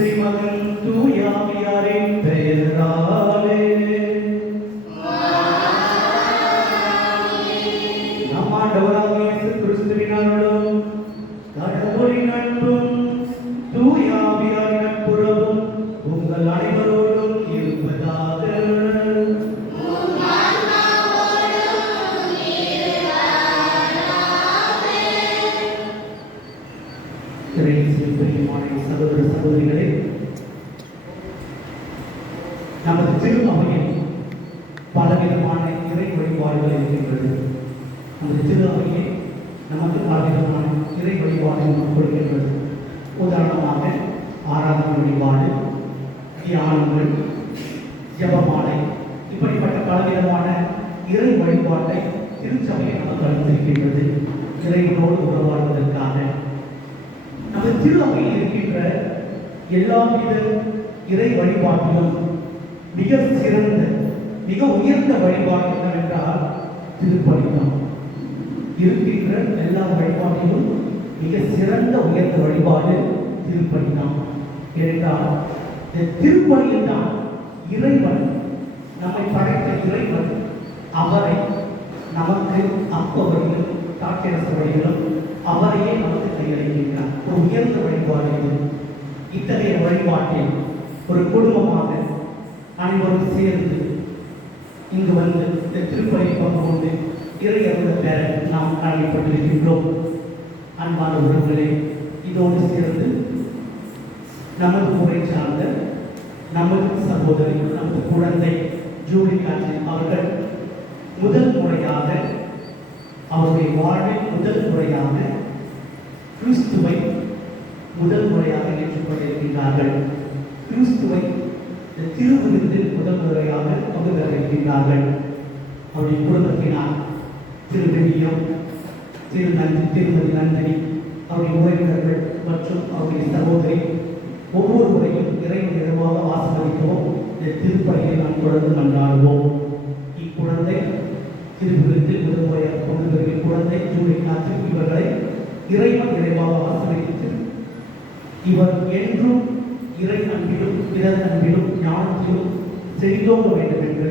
மகன் தூயாவியாரின் பெயராலே நம் ஆண்டவராகிய இயேசு கிறிஸ்துவின் அருளும் கடவுளின் அன்பும் தூயாவியாரின் நட்புறவும் உங்கள் அனைவரோடும் இருப்பதாக. சகோதர சகோதரிகளே, நமது திருஅவையில் பலவிதமான இறை வழிபாடுகள் இருக்கின்றது. நமது திருஅவையில் நமக்கு பலவிதமான இறை வழிபாடுகள் கொடுக்கின்றது. உதாரணமாக ஆராதனை வழிபாடு, தியானங்கள், ஜெபமாலை, இப்படிப்பட்ட பலவிதமான இறை வழிபாட்டை திருச்சபையில் நமக்கு அளித்திருக்கின்றது. இறைவனோடு உறவாடுவதற்காக நமது திருஅவையில் இருக்கின்ற எல்லாவித இறை வழிபாட்டிலும் மிக சிறந்த மிக உயர்ந்த வழிபாடு என்னவென்றால் திருப்பலிதான். இருக்கின்ற எல்லா வழிபாட்டிலும் மிக சிறந்த உயர்ந்த வழிபாடு திருப்பலிதான். ஏனென்றால் இந்த திருப்பலியில் தான் இறைவன், நம்மை படைத்த இறைவன், அவரை நமக்கு அப்ப வழிகளும் தாக்கிரச வழிகளும் அவரையே நமக்கு கையளிக்கின்றார். ஒரு உயர்ந்த வழிபாடு இது. இத்தகைய வழிபாட்டில் ஒரு குடும்பமாக அனைவரும் சேர்ந்து இங்கு வந்து இந்த திருப்பலி பங்கு கொண்டு இறை அருளை பெற நாம் அழைக்கப்பட்டிருக்கின்றோம். அன்பான உறவுகளே, இதோடு சேர்ந்து நமது ஊரை சார்ந்த நமது சகோதரி, நமது குழந்தை ஜூலி காட்சின் அவர்கள் முதல் முறையாக அவருடைய வாழ்வில் முதல் முறையாக கிறிஸ்துவை முதல் முறையாக ஏற்றுக்கொண்டிருக்கின்றார்கள். கிறிஸ்துவை திருவிருந்தில் முதல் முறையாக பங்குதருகின்றார்கள். அவருடைய குடும்பத்தினார் திருவெளியம், திருமதி நந்தினி, அவருடைய உறவினர்கள் மற்றும் அவருடைய சகோதரி ஒவ்வொருவரையும் இறைவன் இடமாக ஆசீர்வதிக்கவும் இந்த திருப்பலியில் நாம் தொடர்ந்து மன்றாடுவோம். இக்குழந்தை திருவிருந்தில் முதல் முறையாக பங்குதருகிற குழந்தை ஜூலி காட்சி இவர்களை இறைவன் இறைவாக ஆசீர்வதித்து இவர் என்றும் இறை அன்பிலும் பிறர் அன்பிலும் ஞானத்திலும் செழித்தோங்க வேண்டும் என்று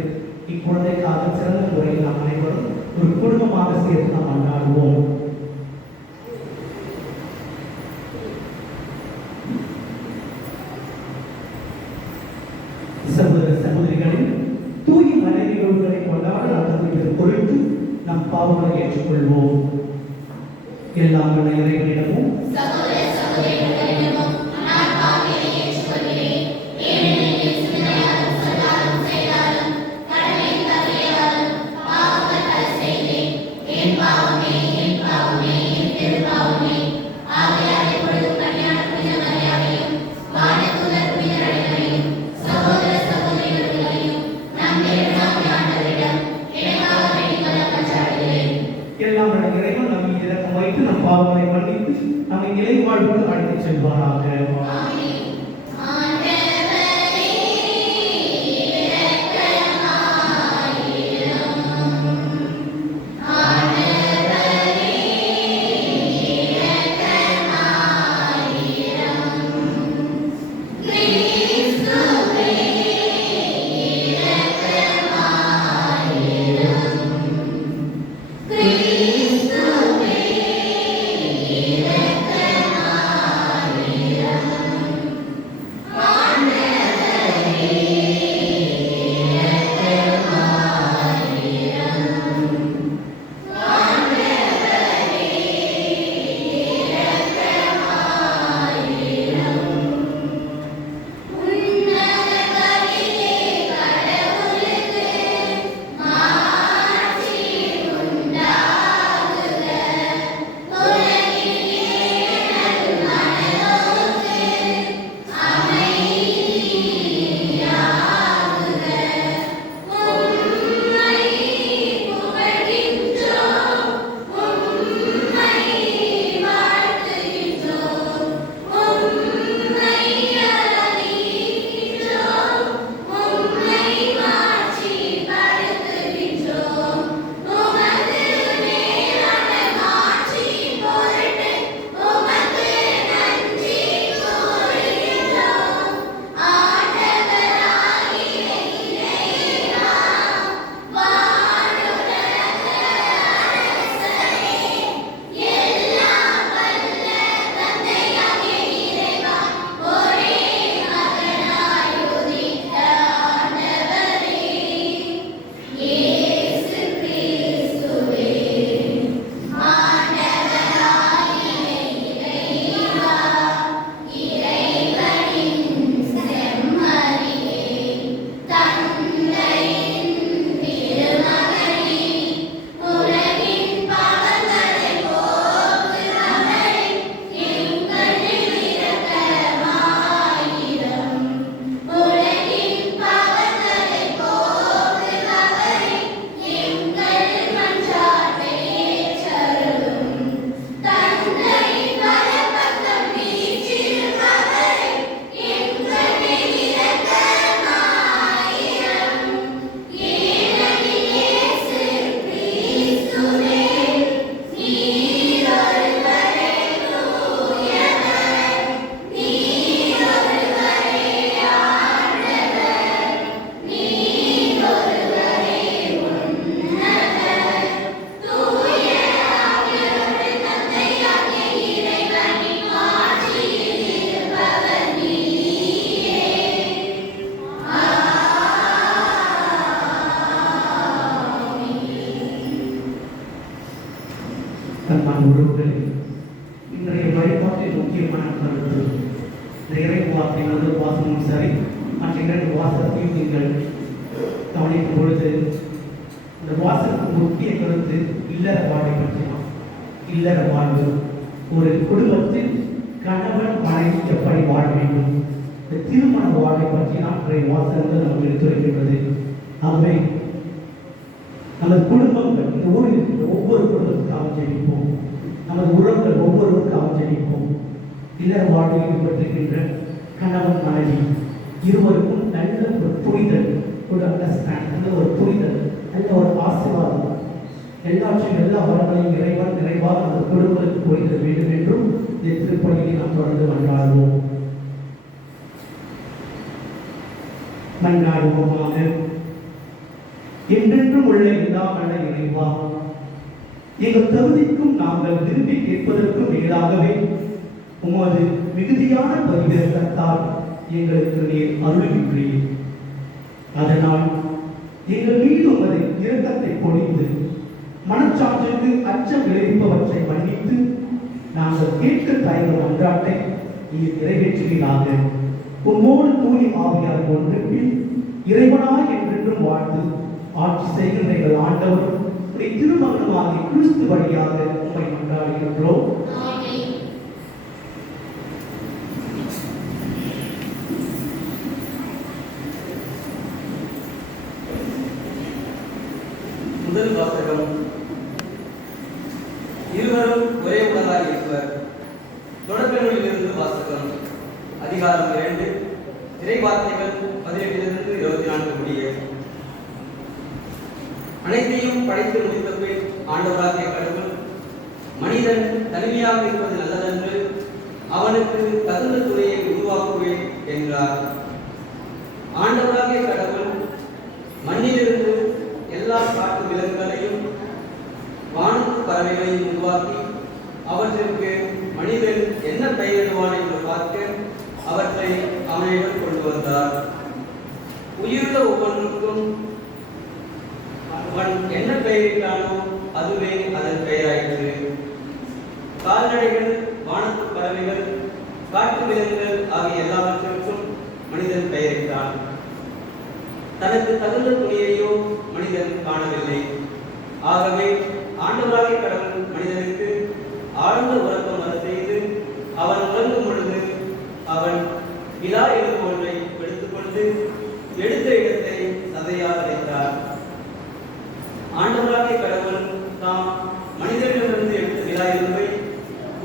இக்குழந்தைக்காக சிறந்த முறையில் நாம் அனைவரும் ஒரு குடும்பமாக சேர்த்து நாம் கொண்டாடுவோம். சகோதர சகோதரிகளின் தூய மனைவிகளை கொண்டாட நடந்த பொருட்டு நம் பாவங்களை ஏற்றுக்கொள்வோம். எல்லாம் இறைவனிடமும் இறைவன் நம் இரக்கம் வைத்து நம் பாவங்களை மன்னித்து நம்மை நிலை வாழ்வுக்கு அழைத்து செல்வாராக. உறவுகளே, இன்றைய வழிபாட்டில் முக்கியமான கருத்து இந்த இறை வார்த்தை முதல் வாசமும் சரி, மற்ற இரண்டு வாசத்தையும் நீங்கள் கவனிக்கும் பொழுது இந்த வாசத்துக்கு முக்கிய கருத்து இல்லற வாழ்வை பற்றினான். இல்லற வாழ்வு, ஒரு குடும்பத்தில் கணவன் மனைவி எப்படி வாழ வேண்டும், இந்த திருமண வாழ்வை பற்றி இன்றைய வாசகங்கள் நமக்கு எடுத்துரைக்கின்றது. ஆகவே நமது குடும்பங்கள், இந்த ஊரில் இருக்கிற ஒவ்வொரு குடும்பத்துக்காக ஜெபிப்போம், நமது உறவுகள் ஒவ்வொருவருக்காக ஜெபிப்போம். இல்லற வாழ்வில் ஈடுபட்டிருக்கின்ற கணவன் மனைவி இருவருக்கும் நல்ல ஒரு புரிதல், ஒரு அண்டர்ஸ்டாண்ட், நல்ல ஒரு புரிதல், நல்ல ஒரு ஆசீர்வாதம், எல்லாவற்றையும் எல்லா வரங்களையும் இறைவன் நிறைவாக அந்த குடும்பத்துக்கு புரிதல் வேண்டும் என்றும் இந்த திருப்பணியை நாம் தொடர்ந்து மன்றாடுவோம். மன்றாடுவோமாக. என்றென்றும் உள்ள எல்லா நல்ல இறைவா, எங்கள் தகுதிக்கும் நாங்கள் விரும்பி கேட்பதற்கும் மேலாகவே உமது மிகுதியான பரிவிரக்கத்தால் எங்களுக்கு நீர் அருள்கின்றீர். அதனால் எங்கள் மீது உமது இரக்கத்தை பொழிந்து மனச்சான்றுக்கு அச்சம் விளைவிப்பவற்றை மன்னித்து நாங்கள் கேட்க தயங்கும் மன்றாட்டை நீர் நிறைவேற்றுவீராக. உம்மோடு தூய ஆவியார் ஒன்றில் இறைவனாய் என்றென்றும் வாழ்ந்து ஆட்சி செய்கின்ற எங்கள் ஆண்டவர் திருமகனுமாகிய கிறிஸ்து வழியாக உம்மை மன்றாடுகின்றோம். முதல் வாசகம். இருவரும் ஒரே உடலாய் இருப்பர். தொடர்பிலிருந்து வாசகம். அதிகாரம் 2, இறைவார்த்தைகள் 18 24 முடிய. அனைத்தையும் படைத்து முடித்த பின் ஆண்டவராகிய கடவுள், மனிதன் தனிமையாக இருப்பது நல்லதென்று அவனுக்கு தகுந்த துறையை உருவாக்குவேன் என்றார். ஆண்டவராகிய கடவுள் மண்ணிலிருந்து எல்லா காட்டு விலங்குகளையும் வானத்து பறவைகளையும் உருவாக்கி அவற்றிற்கு மனிதன் என்ன பெயரிடுவான் என்று பார்க்க அவற்றை அவனிடம் கொண்டு வந்தார். உயிருள்ள ஒவ்வொன்றுக்கும் அவன் என்ன பெயரிட்டானோ அதுவே அதன் பெயராயிற்று. கால்நடைகள், வானத்து பறவைகள், காட்டு விலங்குகள் ஆகிய எல்லாவற்றிற்கும் மனிதன் பெயரிட்டான். தனக்கு தகுந்த துணியையோ மனிதன் காணவில்லை. ஆகவே ஆண்டவராகிய கடவுள் மனிதனுக்கு ஆழ்ந்த உறக்கம் வர செய்து அவன் உறங்கும் பொழுது அவன் விலா எலும்பு ஒன்றை எடுத்துக்கொண்டு எடுத்த இடத்தை சதையாக அடைத்தார். ஆண்டவராகிய கடவுள் தாம் மனிதனிடமிருந்து எடுத்த விலா எலும்பை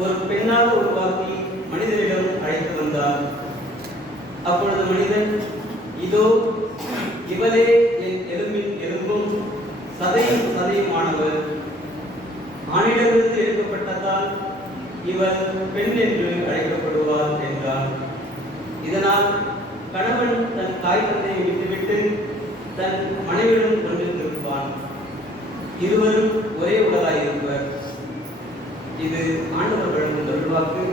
ஒரு பெண்ணாக உருவாக்கி மனிதனிடம் அழைத்து வந்தார். அப்பொழுது மனிதன், இதோ இவளே என் எலும்பின் எலும்பும் சதையும் சதையுமானவர், ஆணிடமிருந்து எடுக்கப்பட்டதால் இவர் பெண் என்று அழைக்கப்படுவார் என்றார். இதனால் கணவன் தன் தாய் தந்தையை விட்டுவிட்டு தன் மனைவியுடன் கொண்டிருந்திருப்பான். இருவரும் ஒரே உடலாயிருப்பர். இது ஆண்டவர் வழங்கும் அருள்வாக்கு.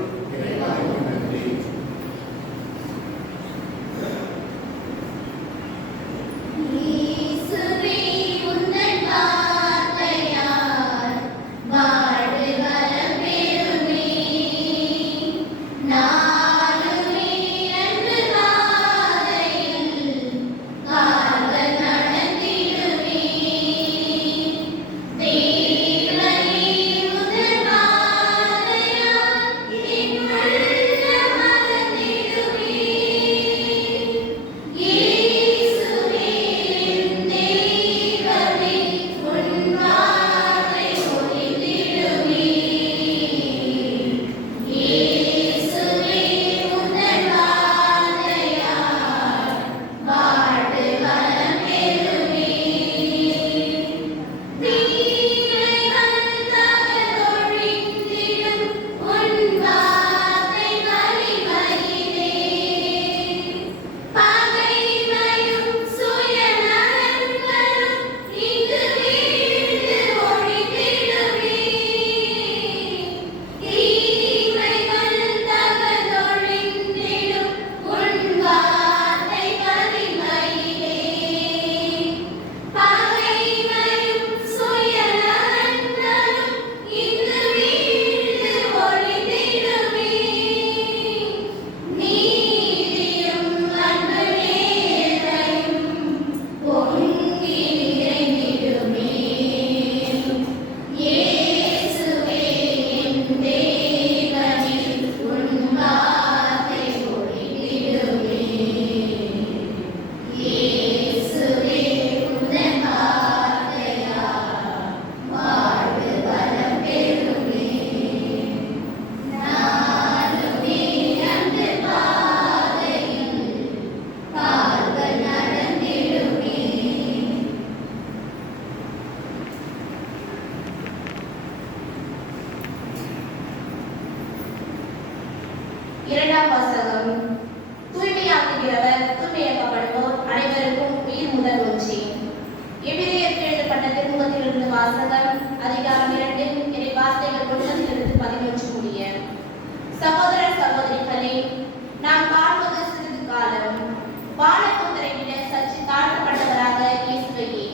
Yeah. இரண்டாம் வாசகம். தூய்மையாக்குகிறவர் தூய்மையாக்கப்படுவோர் அனைவருக்கும் உயிர் முதல் ஒன்றே. எபிரேயருக்கு எழுதப்பட்ட திருமுகத்திலிருந்து வாசகம். அதிகாரம் 2 இறை வார்த்தைகள் 9 11 முடிய. சகோதர சகோதரிகளே, நாம் பார்ப்பது சிறிது காலம். வானதூதரை விட சற்று தாழ்த்தப்பட்டவராக இயேசுவையே.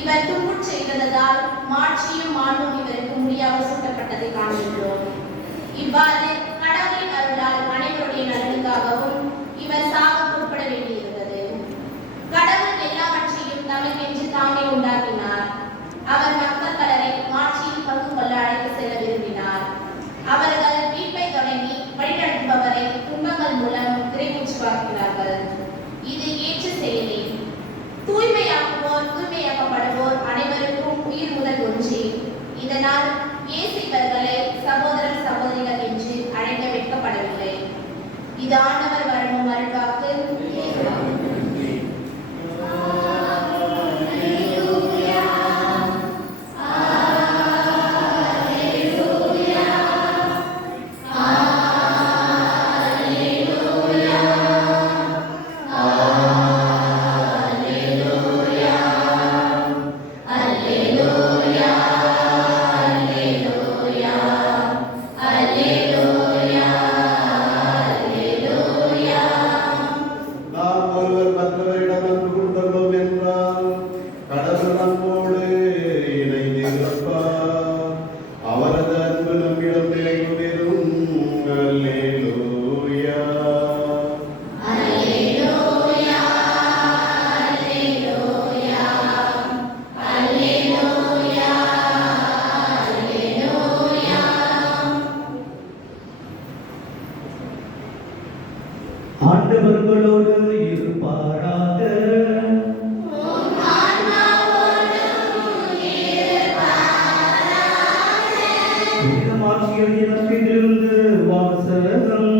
இவர் துன்புறச் செய்ததால் மாட்சியும் மாண்பும் இவருக்கு முடியாக சூட்டப்பட்டதை காண்கின்றோம். இவ்வாறு கடவுளின் அருளால் அனைவருடைய நலனுக்காகவும் இவர் சாக உட்பட வேண்டியிருந்தது. கடவுள் எல்லாவற்றையும் தமக்கென்று தாமே உண்டாக்கினார். அவர் மக்கள் பலரை மாட்சியில் பங்கு கொள்ள அழைத்து செல்ல விரும்பினார். அவர்கள் மீட்பை தொடங்கி வழிநடத்துபவரை துன்பங்கள் மூலம் இறைமூச்சுவாக்கினார்கள். இது ஏற்ற செயலே. தூய்மையாக்குவோர் தூய்மையாக்கப்படுவோர் அனைவருக்கும் உயிர் முதல் ஒன்றே. இதனால் இயேசு இவர்களை சகோதரர் சகோதரிகள் என்று அழைக்க வைக்கப்படவில்லை. இது ஆண்டவர் வழங்கும் அருள்வாக்கு. ஆண்டவர்களோடு இருப்பாராக. இருந்து வாசகம்.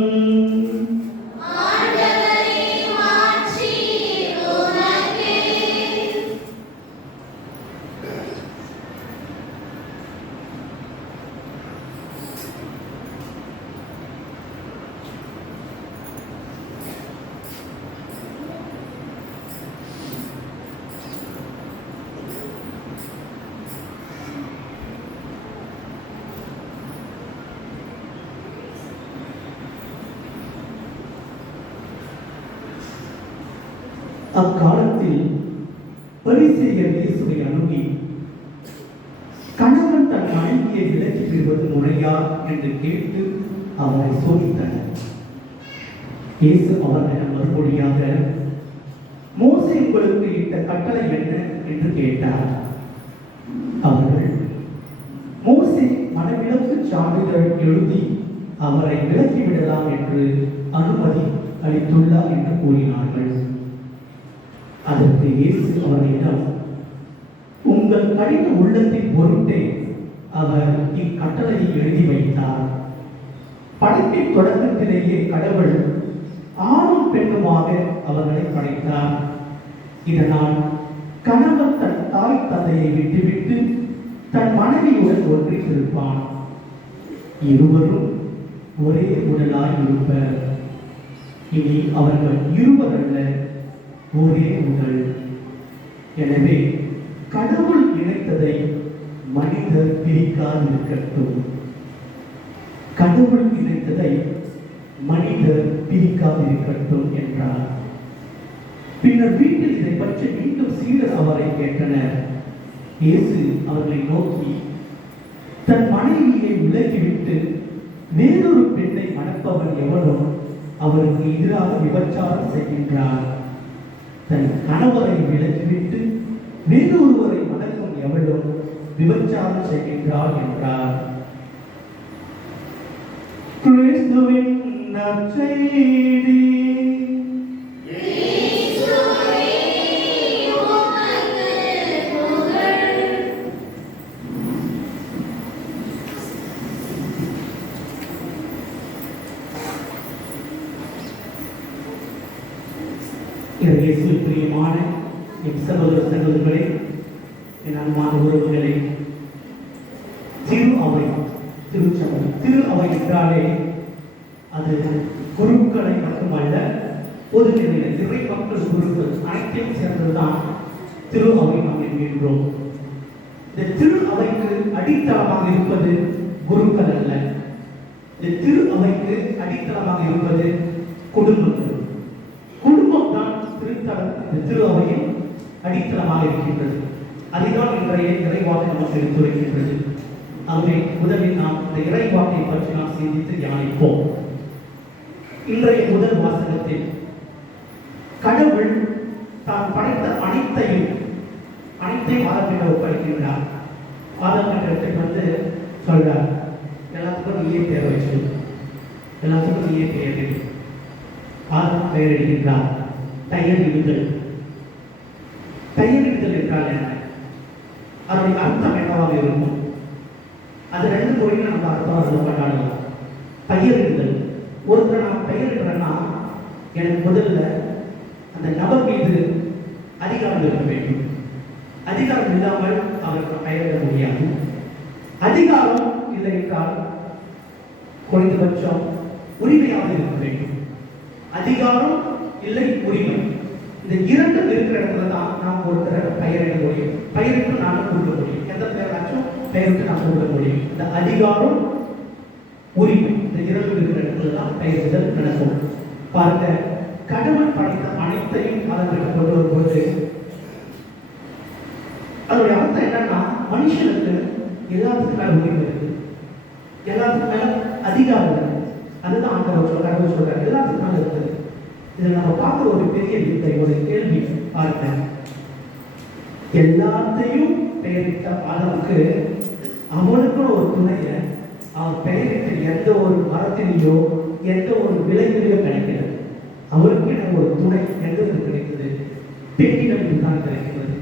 அக்காலத்தில் பரிசேயர் இயேசுவை அணுகி, கணவன் தன் மனைவியை விலக்கி விடுவது முறையா என்று கேட்டு அவரை சோதித்தனர். இயேசு அவர்களிடம் மறுமொழியாக, மோசே உங்களுக்கு இட்ட கட்டளை என்ன என்று கேட்டார். அவர்கள், மோசே மனவிலக்கு சான்றிதழ் எழுதி அவரை விலக்கிவிடலாம் என்று அனுமதி அளித்துள்ளார் என்று கூறினார்கள். அதற்கு இயேசு அவர்களிடம், உங்கள் கடின உள்ளத்தின் பொருட்டே அவர் இக்கட்டளையை எழுதி வைத்தார். படைப்பின் தொடக்கத்திலேயே கடவுள் ஆணும் பெண்ணுமாக அவர்களை படைத்தார். இதனால் கணவன் தன் தாய் தந்தையை விட்டுவிட்டு தன் மனைவியுடன் ஒன்றித்திருப்பான். இருவரும் ஒரே உடலாய் இருப்பர். இனி அவர்கள் இருவர் அல்ல, ஒரே உடல். எனவே கடவுள் இணைத்ததை மனிதர் பிரிக்காதிருக்கட்டும். கடவுள் இணைத்ததை மனிதர் பிரிக்காதிருக்கட்டும் என்றார். பின்னர் வீட்டில் இதை பற்றி மீண்டும் சீடர் அவரை கேட்டனர். இயேசு அவர்களை நோக்கி, தன் மனைவியை விலக்கிவிட்டு வேறொரு பெண்ணை மணப்பவன் எவனோ அவருக்கு எதிராக விபச்சாரம் செய்கின்றார். தன் கணவரை விலக்கிவிட்டு வேறொருவரை மணக்கும் எவளோ விபச்சாரம் செய்கின்றார் என்றார். கிறிஸ்துவின் நற்செய்தி. இயேசுவில் பிரியமான என் சகோதர சகோதரர்களே, என் அன்பான உறவுகளே, திரு அவை, திருச்சபை. திரு அவை என்றாலே அது குருக்களை மட்டுமல்ல, பொதுநிலையில் இறை மக்கள் குருக்கள் அனைத்தையும் சேர்ந்ததுதான் திரு அவை நாம் என்கின்றோம். இந்த திரு அவைக்கு அடித்தளமாக இருப்பது குருக்கள் அல்ல. இந்த திரு அவைக்கு அடித்தளமாக இருப்பது குடும்பங்கள். குடும்பம் தான் இந்த திரு அவையின் அடித்தளமாக இருக்கின்றது. அதுதான் இன்றைய இறைவாக்கை நமக்கு எடுத்துரைக்கின்றது. ஆகவே முதலில் நாம் இந்த இறைவாக்கை பற்றி நாம் சிந்தித்து தியானிப்போம். இன்றைய முதல் வாசகத்தில் கடவுள் தான் படைத்த அனைத்தையும் ஆதத்திடம் ஒப்படைக்கின்றார். ஆதத்திடத்தில் சொல்றார், எல்லாத்துக்கும் நீயே பெயர் வச்சு, எல்லாத்துக்கும் நீயே பெயர். ஆதம் பெயரிடுகின்றார். பெயரிடுதல் என்றால் என்ன? அதனுடைய அர்த்தம் என்னவாக இருக்கும்? அது ரெண்டு முறையில் நம்ம அர்த்தம் அதில் கொண்டாடலாம். பெயரிடுதல், ஒருத்தர் நான் பெயரிடுறேன்னா எனக்கு முதல்ல அந்த நபர் மீது அதிகாரம் இருக்க வேண்டும். அதிகாரம் இல்லாமல் அவருக்கு பெயரிட முடியாது. அதிகாரம் இல்லை என்றால் குறைந்தபட்சம் உரிமையாக இருக்க வேண்டும். அதிகாரம் இல்லை, உரிமை, இந்த இரண்டு இருக்கிற இடத்துல தான் நாம் ஒருத்தர பெயரிட முடியும். பெயருக்கு நான் கொடுக்க முடியும். எந்த பெயராச்சும் பெயருக்கு நான் கொடுக்க முடியும். இந்த அதிகாரம், உரிமை, இந்த இரண்டு இருக்கிற இடத்துல தான் பெயரிடுதல் நடக்கும். பாருங்க, கடவுள் படைத்த அனைத்தையும் அதற்கு கொண்டு வரும்போது அதனுடைய அர்த்தம் என்னன்னா, மனுஷனுக்கு எல்லாத்துக்கும் மேல உரிமை இருக்கு, எல்லாத்துக்கும் மேல அதிகாரம் இருக்கு. அதுதான் ஆண்டவர் சொல்றாரு, எல்லாத்துக்கும் மேல இருக்குது. இதில் நம்ம பார்க்குற ஒரு பெரிய வித்தை, ஒரு கேள்வி பார்க்க, எல்லாத்தையும் பெயரிட்ட ஆதமுக்கு அவனுக்கும் ஒரு துணைய அவன் பெயரிட்ட எந்த ஒரு மரத்திலேயோ எந்த ஒரு விலையிலையோ கிடைக்கிறது. அவருக்கு எனக்கு ஒரு துணை எங்களுக்கு கிடைத்தது, பெண்ணிடம் தான் கிடைக்கிறது.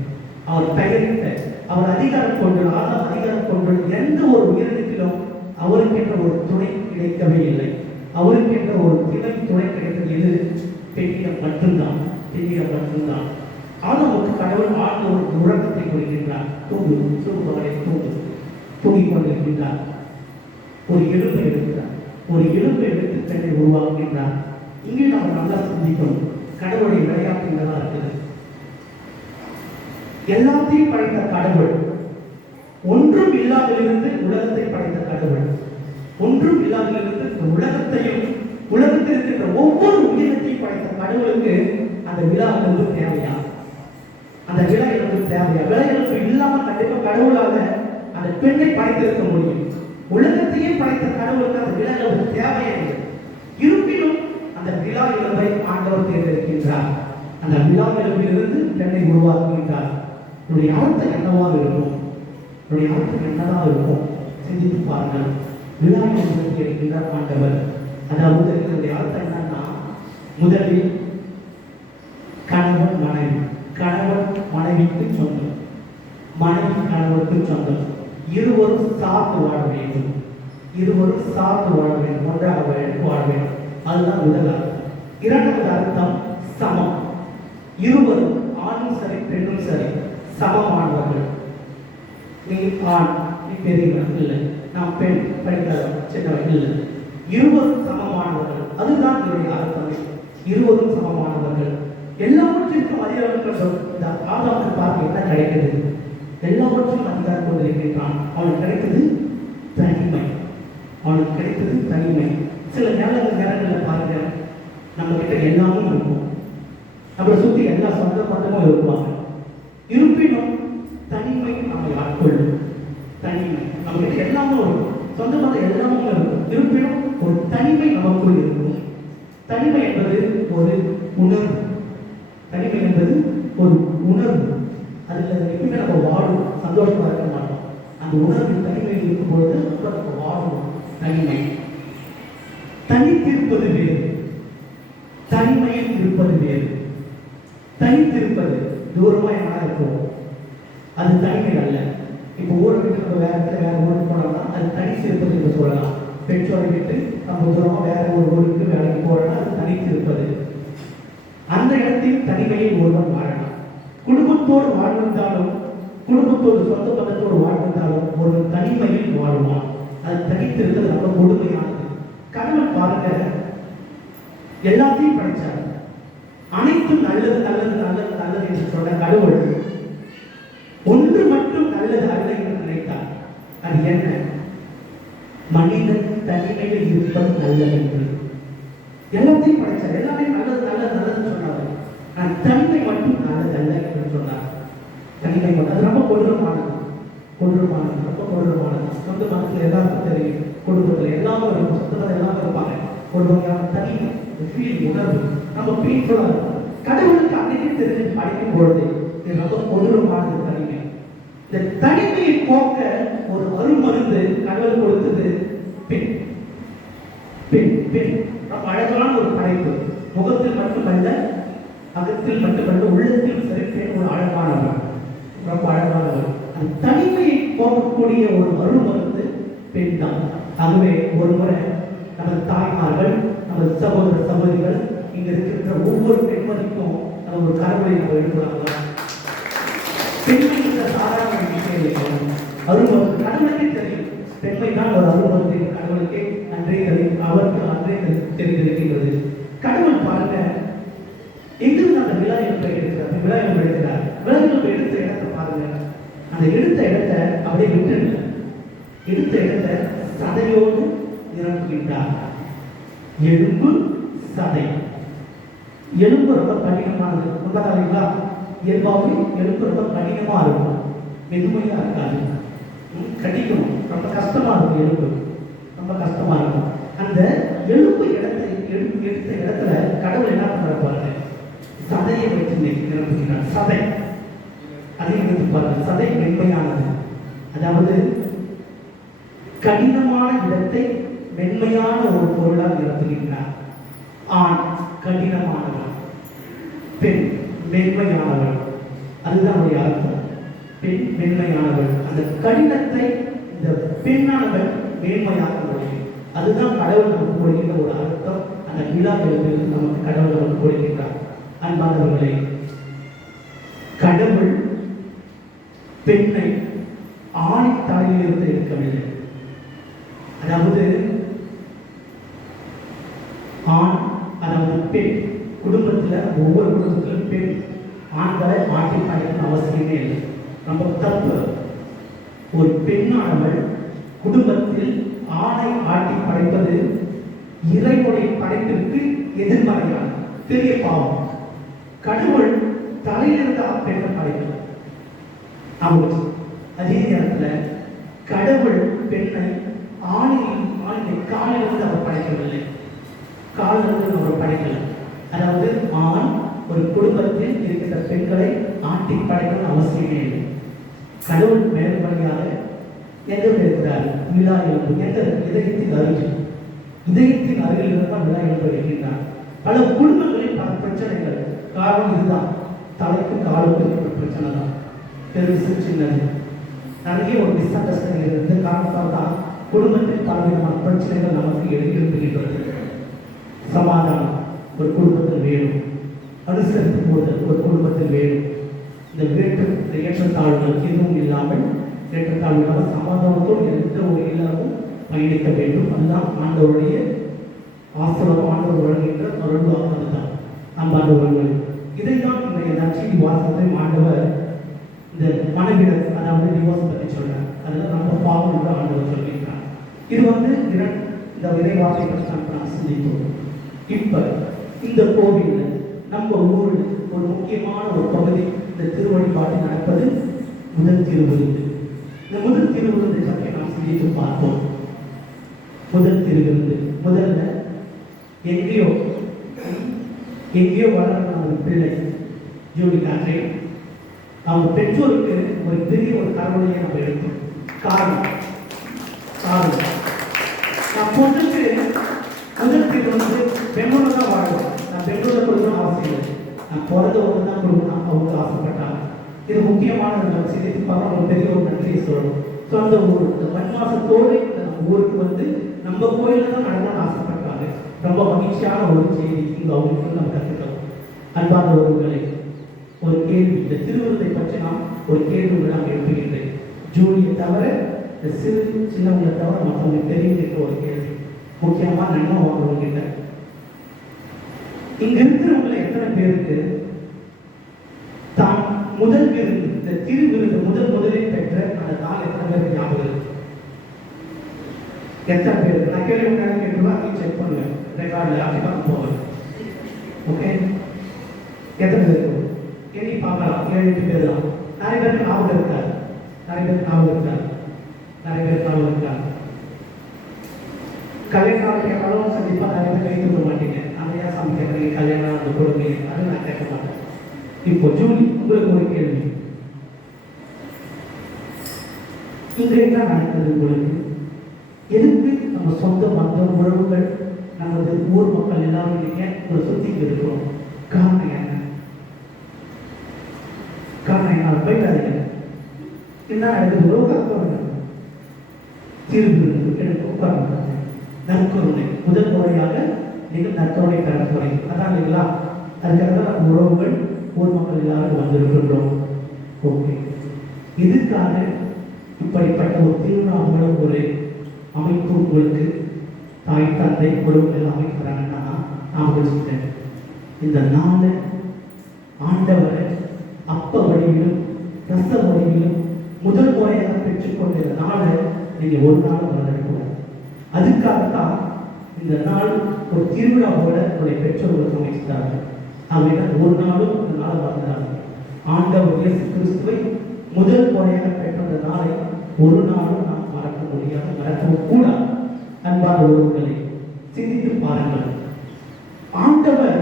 அவர் பெயரிட்ட, அவர் அதிகாரம் கொண்டு, ஆதாம் அதிகாரம் கொண்டு எந்த ஒரு உயிரினத்திலும் அவருக்கு என்ற ஒரு துணை கிடைக்கவே இல்லை. அவருக்கு என்ற ஒரு துணை கிடைத்தது எது? பெண்ணிடம் மட்டும்தான். பெண்ணிடம் மட்டும்தான். ஆதாமுக்கு கடவுள் ஆழ்ந்த ஒரு உறக்கத்தை கொடுக்கின்றார். தூங்கு, சூழ்நிலை தூங்கு, தூங்கிக் கொண்டிருக்கின்றார். ஒரு எலும்பை எடுக்கிறார். ஒரு எலும்பை எடுத்து தன்னை உருவாக்குகின்றார். இங்கே நாம் நல்லா சிந்திக்கணும். கடவுளுடைய விளையாட்டு இங்கதான் இருக்குது. எல்லாத்தையும் படைத்த கடவுள், ஒன்றும் இல்லாதிலிருந்து உலகத்தை படைத்த கடவுள், ஒன்றும் இல்லாதிலிருந்து இந்த உலகத்தையும் உலகத்தில் இருக்கின்ற ஒவ்வொரு உயிரினத்தையும் படைத்த கடவுளுக்கு அந்த விழா இழப்பு தேவையா? அந்த விழா இழப்பு தேவையா? விழா இழப்பு இல்லாமல் கண்டிப்பா கடவுளாக அந்த பெண்ணை படைத்திருக்க முடியும். உலகத்தையே படைத்த கடவுளுக்கு அந்த விழா இழப்பு தேவையில்லை. இருப்பினும் அந்த விழா இழப்பை ஆண்டவர் தேர்ந்தெடுக்கின்றார். அந்த விழா இழப்பிலிருந்து பெண்ணை உருவாக்குகின்றார். என்னுடைய அர்த்தம் என்னவாக இருக்கும்? என்னுடைய அர்த்தம் என்னதான் இருக்கும்? சிந்தித்து பாருங்கள். விழா இழப்பை இருக்கின்றார் ஆண்டவர். அதாவது என்னுடைய அர்த்தம் என்னன்னா, முதலில் கணவன் மனைவி, கணவன் மனைவிக்கு சொந்தம், மனைவி கணவனுக்கு சொந்தம். இருவரும் சார்ந்து வாழ வேண்டும். இருவரும் சார்ந்து வாழ வேண்டும், ஒன்றாக வாழ வேண்டும். அதுதான் முதல் அர்த்தம். இரண்டாவது அர்த்தம் சமம். இருவரும், ஆணும் சரி பெண்ணும் சரி, சமமானவர்கள். நீ ஆண், நீ பெரியவன் இல்லை, நான் பெண், படிக்கிறவன் சின்னவன் இல்லை. இருவரும் சமமானவர்கள். அதுதான் என்னுடைய அர்த்தம். இருவரும் சமமானவர்கள். எல்லாவற்றிற்கும் அதிகாரம். இந்த ஆதாமுக்கு பார்க்க என்ன கிடைக்குது? எல்லாவற்றையும் அதிகாரம் கொண்டிருக்கின்றான். அவனுக்கு கிடைத்தது தனிமை. அவனுக்கு கிடைத்தது தனிமை. சில நேரங்களில் பாருங்க, நம்ம கிட்ட எல்லாமும் இருக்கும், நம்மளை சுற்றி எல்லா சொந்த பந்தமும் இருப்பாங்க. இருப்பினும் தனிமை நம்மை ஆட்கொள்ளும். தனிமை நம்ம கிட்ட எல்லாமும் இருக்கும், சொந்த பந்தம் எல்லாமும் இருக்கும். இருப்பினும் ஒரு தனிமை நமக்குள் இருக்கும். தனிமை என்பது ஒரு உணர்வு. தனிமை என்பது ஒரு உணர்வு. அதில் எப்பவுமே நம்ம வாழும், சந்தோஷமா இருக்க மாட்டோம். அந்த உணர்வு தனிமை இருக்கும் பொழுது நம்ம வாழும். தனிமை. தனித்திருப்பது வேறு, தனிமையில் இருப்பது வேறு. தனித்திருப்பது தூரமா என்ன இருக்கும், அது தனிமை அல்ல. இப்போ ஊரை விட்டு நம்ம வேற இடத்துல வேற ஊருக்கு போனோம்னா அது தனித்திருப்பது என்று சொல்லலாம். பெற்றோரை விட்டு நம்ம தூரமா வேற ஒரு ஊருக்கு வேலைக்கு போறோம்னா அது தனித்திருப்பது. அந்த இடத்தில் தனிமையை ஒருவன் வாழலாம். குடும்பத்தோடு வாழ்ந்தாலும், குடும்பத்தோடு சொந்த பந்தத்தோடு வாழ்ந்தாலும் ஒரு தனிமையில் வாழ்வான். அது தனித்திருப்பது ரொம்ப கொடுமையானது. கடவுள் பாருங்க, எல்லாத்தையும் படைச்சார். அனைத்தும் நல்லது நல்லது நல்லது நல்லது என்று சொன்ன கடவுள் ஒன்று மட்டும் நல்லது அல்ல என்று நினைத்தார். அது என்ன? மனிதன் தனிமையில் இருப்பது நல்லது என்று. எல்லாத்தையும் படைச்சார், எல்லாமே நல்லது நல்லது நல்லதுன்னு சொன்னார். ஆனால் தனிமை மட்டும் நல்லது அல்ல என்று சொன்னார். தனிமை மட்டும் அது ரொம்ப கொடூரமானது, கொடூரமானது, ரொம்ப கொடூரமானது. சொந்த மனத்தில் எல்லாருக்கும் தெரியும், குடும்பத்தில் எல்லாமே இருக்கும், சொந்தத்தில் எல்லாமே இருப்பாங்க. ஒரு வகையான தனிமை, ஃபீல், உணர்வு நம்ம பெயின்ஃபுல்லாக இருக்கும். கடவுளுக்கு அன்னைக்கு தெரிஞ்சு படிக்கும் பொழுது இது ரொம்ப கொடூரமானது தனிமை. இந்த தனிமையை போக்க ஒரு அருமருந்து கடவுள் கொடுத்தது பெண். பெண் பெண் ரொம்ப அழகான ஒரு படைப்பு. முகத்தில் மட்டுமல்ல, அகத்தில் மட்டுமல்ல, உள்ளத்தில் சரி பெண் ஒரு அழகானவர், ரொம்ப அழகானவர். அந்த தனிமையை போக்கக்கூடிய ஒரு அருமருந்து பெண் தான். ஆகவே ஒரு முறை நமது தாய்மார்கள், நமது சகோதர சகோதரிகள், இங்க இருக்கின்ற ஒவ்வொரு பெண்மணிக்கும் நம்ம ஒரு கருவறை நம்ம எடுக்கிறாங்களா? பெண்மை இந்த சாதாரண விஷயம் இல்லை. அருமருந்து கடவுளுக்கே தெரியும், பெண்மை தான் ஒரு அருமருந்து. கடவுளுக்கே அன்றே தெரியும், அவருக்கு அன்றே தெரிந்திருக்கின்றது. கடவுள் பாருங்க, எங்கிருந்து அந்த விழா என்று எடுக்கிறார், விழா என்று எடுக்கிறார். விழா என்று எடுத்த இடத்தை பாருங்க. அந்த எடுத்த இடத்தை அப்படியே விட்டு, எடுத்த இடத்தை சதையோடு நிரப்புகின்றார். எலும்பு சதை. எலும்பு ரொம்ப கடினமானது. உண்மைதானீங்களா? இயல்பாகவே எலும்பு ரொம்ப கடினமா இருக்கும், மெதுமையா இருக்காது, கடிக்கணும், ரொம்ப கஷ்டமா இருக்கும். எலும்பு ரொம்ப கஷ்டமா இருக்கும். அந்த எலும்பு இடத்தை எடுத்த இடத்துல கடவுள் என்ன பண்ற பாருங்க, சதையை வைத்து நிரப்புகிறார். சதை, அதை எடுத்து பாருங்க. சதை மென்மையானது, அதாவது கடினமான இடத்தை மென்மையான ஒரு பொருளால் நிரப்புகின்றார். ஆண் கடினமானவன், பெண் மென்மையானவள். அதுதான் அவருடைய அர்த்தம். பெண் மென்மையானவள். அந்த கடினத்தை இந்த பெண்ணானவள் மேன்மையாக்க முடியும். அதுதான் கடவுள் நமக்கு கொடுக்கின்ற ஒரு அர்த்தம். அந்த விழாவிலிருந்து நமக்கு கடவுள் நமக்கு கொடுக்கின்றார். அன்பானவர்களே, கடவுள் பெண்ணை ஆணின் தலையிலிருந்து இருக்கவில்லை. அதாவது ஆண், அதாவது பெண். குடும்பத்தில் ஒவ்வொரு குடும்பத்திலும் பெண் ஆண்களை ஆட்டி படைக்கணும் அவசியமே இல்லை, ரொம்ப தப்பு. ஒரு பெண்ணானவள் குடும்பத்தில் ஆணை ஆட்டி படைப்பது இறைவனுடைய படைப்பிற்கு எதிர்மறையான பெரிய பாவம். கடவுள் தலையிலிருந்து பெண்ணை படைக்கணும். அவங்க அதே நேரத்தில் கடவுள் பெண்ணை ஆணினை காலிலிருந்து அவர் படைக்கவில்லை, காலிலிருந்து அவர் படைக்கல. அதாவது ஆண் ஒரு குடும்பத்தில் இருக்கின்ற பெண்களை ஆட்டி படைக்கணும் அவசியமே இல்லை. கடவுள் மேல்மறையாக எங்க இருக்கிறார்? விழா எலும்பு. எங்க? இதயத்தின் அருகில். இதயத்தின் அருகில் இருந்தால் விழா எலும்பு இருக்கின்றார். பல குடும்பங்களில் பல பிரச்சனைகள் காரணம் இதுதான். தலைக்கு காலுக்கு இருக்கிற பிரச்சனை தான், பெருசு சின்னது, நிறைய ஒரு மிஸ் அண்டர்ஸ்டாண்டிங் இருந்த காரணத்தால் தான் குடும்பத்தில் பலவிதமான பிரச்சனைகள் நமக்கு எழுந்திருக்கின்றது. சமாதானம் ஒரு குடும்பத்தில் வேணும், அனுசரித்து போதல் ஒரு குடும்பத்தில் வேணும். இந்த ஏற்றத்தாழ்வுகள் எதுவும் இல்லாமல், ஏற்றத்தாழ்வுகளால் சமாதானத்தோடு எந்த ஒரு இல்லமும் பயணிக்க வேண்டும். அதுதான் ஆண்டவருடைய ஆசிரமம், ஆண்டவர் வழங்குகின்ற அருள்வாக்கு தான். அன்பாண்டவர்கள், இதைதான் இன்றைய நற்செய்தி வாசகத்தை ஆண்டவர் இந்த மனைவிடம், அதாவது டிவோர்ஸ் பற்றி சொல்றார். அதுதான் நம்ம பாவம் என்று ஆண்டவர் சொல்லியிருக்கிறார். இது இந்த இறைவாசை பற்றி நாம் சிந்தித்தோம். இப்ப இந்த கோவிலில் நம்ம ஊரில் ஒரு முக்கியமான ஒரு பகுதி, இந்த திருவழிபாடு நடப்பது முதல் திருவிருந்து. இந்த முதல் திருவிருந்தை பற்றி நாம் சிந்தித்து பார்ப்போம். முதல் திருவிருந்து முதல்ல எங்கேயோ வளர்ந்த ஒரு பிள்ளை ஜூலி காட்ரேன், அவங்க பெற்றோருக்கு ஒரு பெரிய ஒரு கருணையை நம்ம எடுத்தோம். காரணம் நான் பொண்ணுக்கு முதல் திருவிருந்து பெங்களூர் தான் வாழ்வோம். நான் பெங்களூரில் கொடுக்கணும் அவசியம் இல்லை, நான் பிறந்தவங்க தான் கொடுக்கணும் அவங்க ஆசைப்பட்டாங்க. இது முக்கியமான நம்ம சிந்தித்து பார்க்க ஒரு பெரிய ஒரு நன்றியை சொல்லணும். ஸோ அந்த ஊர் இந்த மண்வாசத்தோடு நம்ம ஊருக்கு வந்து நம்ம கோயிலில் தான் நடக்கணும்னு ஆசைப்பட்டாங்க. ரொம்ப மகிழ்ச்சியான ஒரு செய்தி இங்கே அவங்களுக்கு நம்ம கற்றுக்கலாம். அன்பானவர்களே, ஒரு கேள்வி, இந்த திருவிருந்தை பற்றி நாம் ஒரு கேள்வி நான் எழுப்புகின்றேன். ஜூலியை தவிர இந்த சின்னவங்களை தவிர மற்றவங்க தெரியுங்கிற ஒரு கேள்வி, முக்கியமாக நன்மை வாங்குவங்கிட்ட இங்க இருக்கிறவங்க எத்தனை பேருக்கு தான் முதல் விருது, இந்த திரு விருது முதலில் பெற்ற அந்த நாள் எத்தனை பேருக்கு ஞாபகம் இருக்கு? எத்தனை பேருக்கு? நான் கேள்வி கேட்டுருவா, நீ செக் பண்ணுவேன் ரெக்கார்டில் அப்படி பார்க்க போவேன். ஓகே, எத்தனை பேருக்கு எண்ணி பார்க்கலாம்? 7-8 பேர் தான். நிறைய பேருக்கு ஞாபகம் இருக்காது, நிறைய பேருக்கு ஞாபகம் இருக்காது, நிறைய பேருக்கு ஞாபகம் இருக்காது. கல்யாணம் கேட்டாலும் கண்டிப்பாக நிறைய பேர் கை தூக்க மாட்டீங்க. அதையா சாமி கேட்குறீங்க, கல்யாணம் அந்த கொடுங்க, அது நான் கேட்க மாட்டேன். இப்போ ஜூலி, உங்களுக்கு ஒரு கேள்வி. இங்கே என்ன நடக்குது உங்களுக்கு? எதுக்கு நம்ம சொந்த மத உறவுகள், நமது ஊர் மக்கள் எல்லாரும் இன்னைக்கு ஒரு சுத்தி இருக்கிறோம்? காரணம் என்ன? காரணம் என்ன? போயிட்டாங்க. என்ன நடக்குது? உலக தீர்வு எனக்கு உட்கார்ந்து நற்கருணை முதல் முறையாக நீங்கள் நற்கருணை பெற போறீங்க. அதான் இல்லைங்களா? அதுக்காக தான் நம்ம உறவுகள் ஊர் மக்கள் எல்லாரும் வந்திருக்கின்றோம். ஓகே, இதுக்காக இப்படிப்பட்ட ஒரு திருவிழாவோட ஒரு அமைப்பு உங்களுக்கு தாய் தந்தை உறவுகள் அமைக்கிறாங்கன்னா நான் வச்சுட்டேன். இந்த நாளை ஆண்டவரை அப்ப வடிவிலும் ரச வடிவிலும் முதல் முறையாக பெற்றுக்கொண்ட நாளை நீங்க ஒரு நாள் வளரக்கூடாது. அதுக்காகத்தான் இந்த நாள் ஒரு திருவிழாவோட உங்களுடைய பெற்றோர்களுக்கு அமைச்சிட்டார்கள். அவர்கள் ஒரு நாளும் இந்த நாளை வாழ்ந்தார்கள். ஆண்டவர் இயேசு கிறிஸ்துவை முதல் முறையாக பெற்ற நாளை ஒரு நாளும் நாம் மறக்க முடியாது, மறக்கவும் கூடாது. அன்பான உறவுகளை சிந்தித்து பாருங்கள். ஆண்டவர்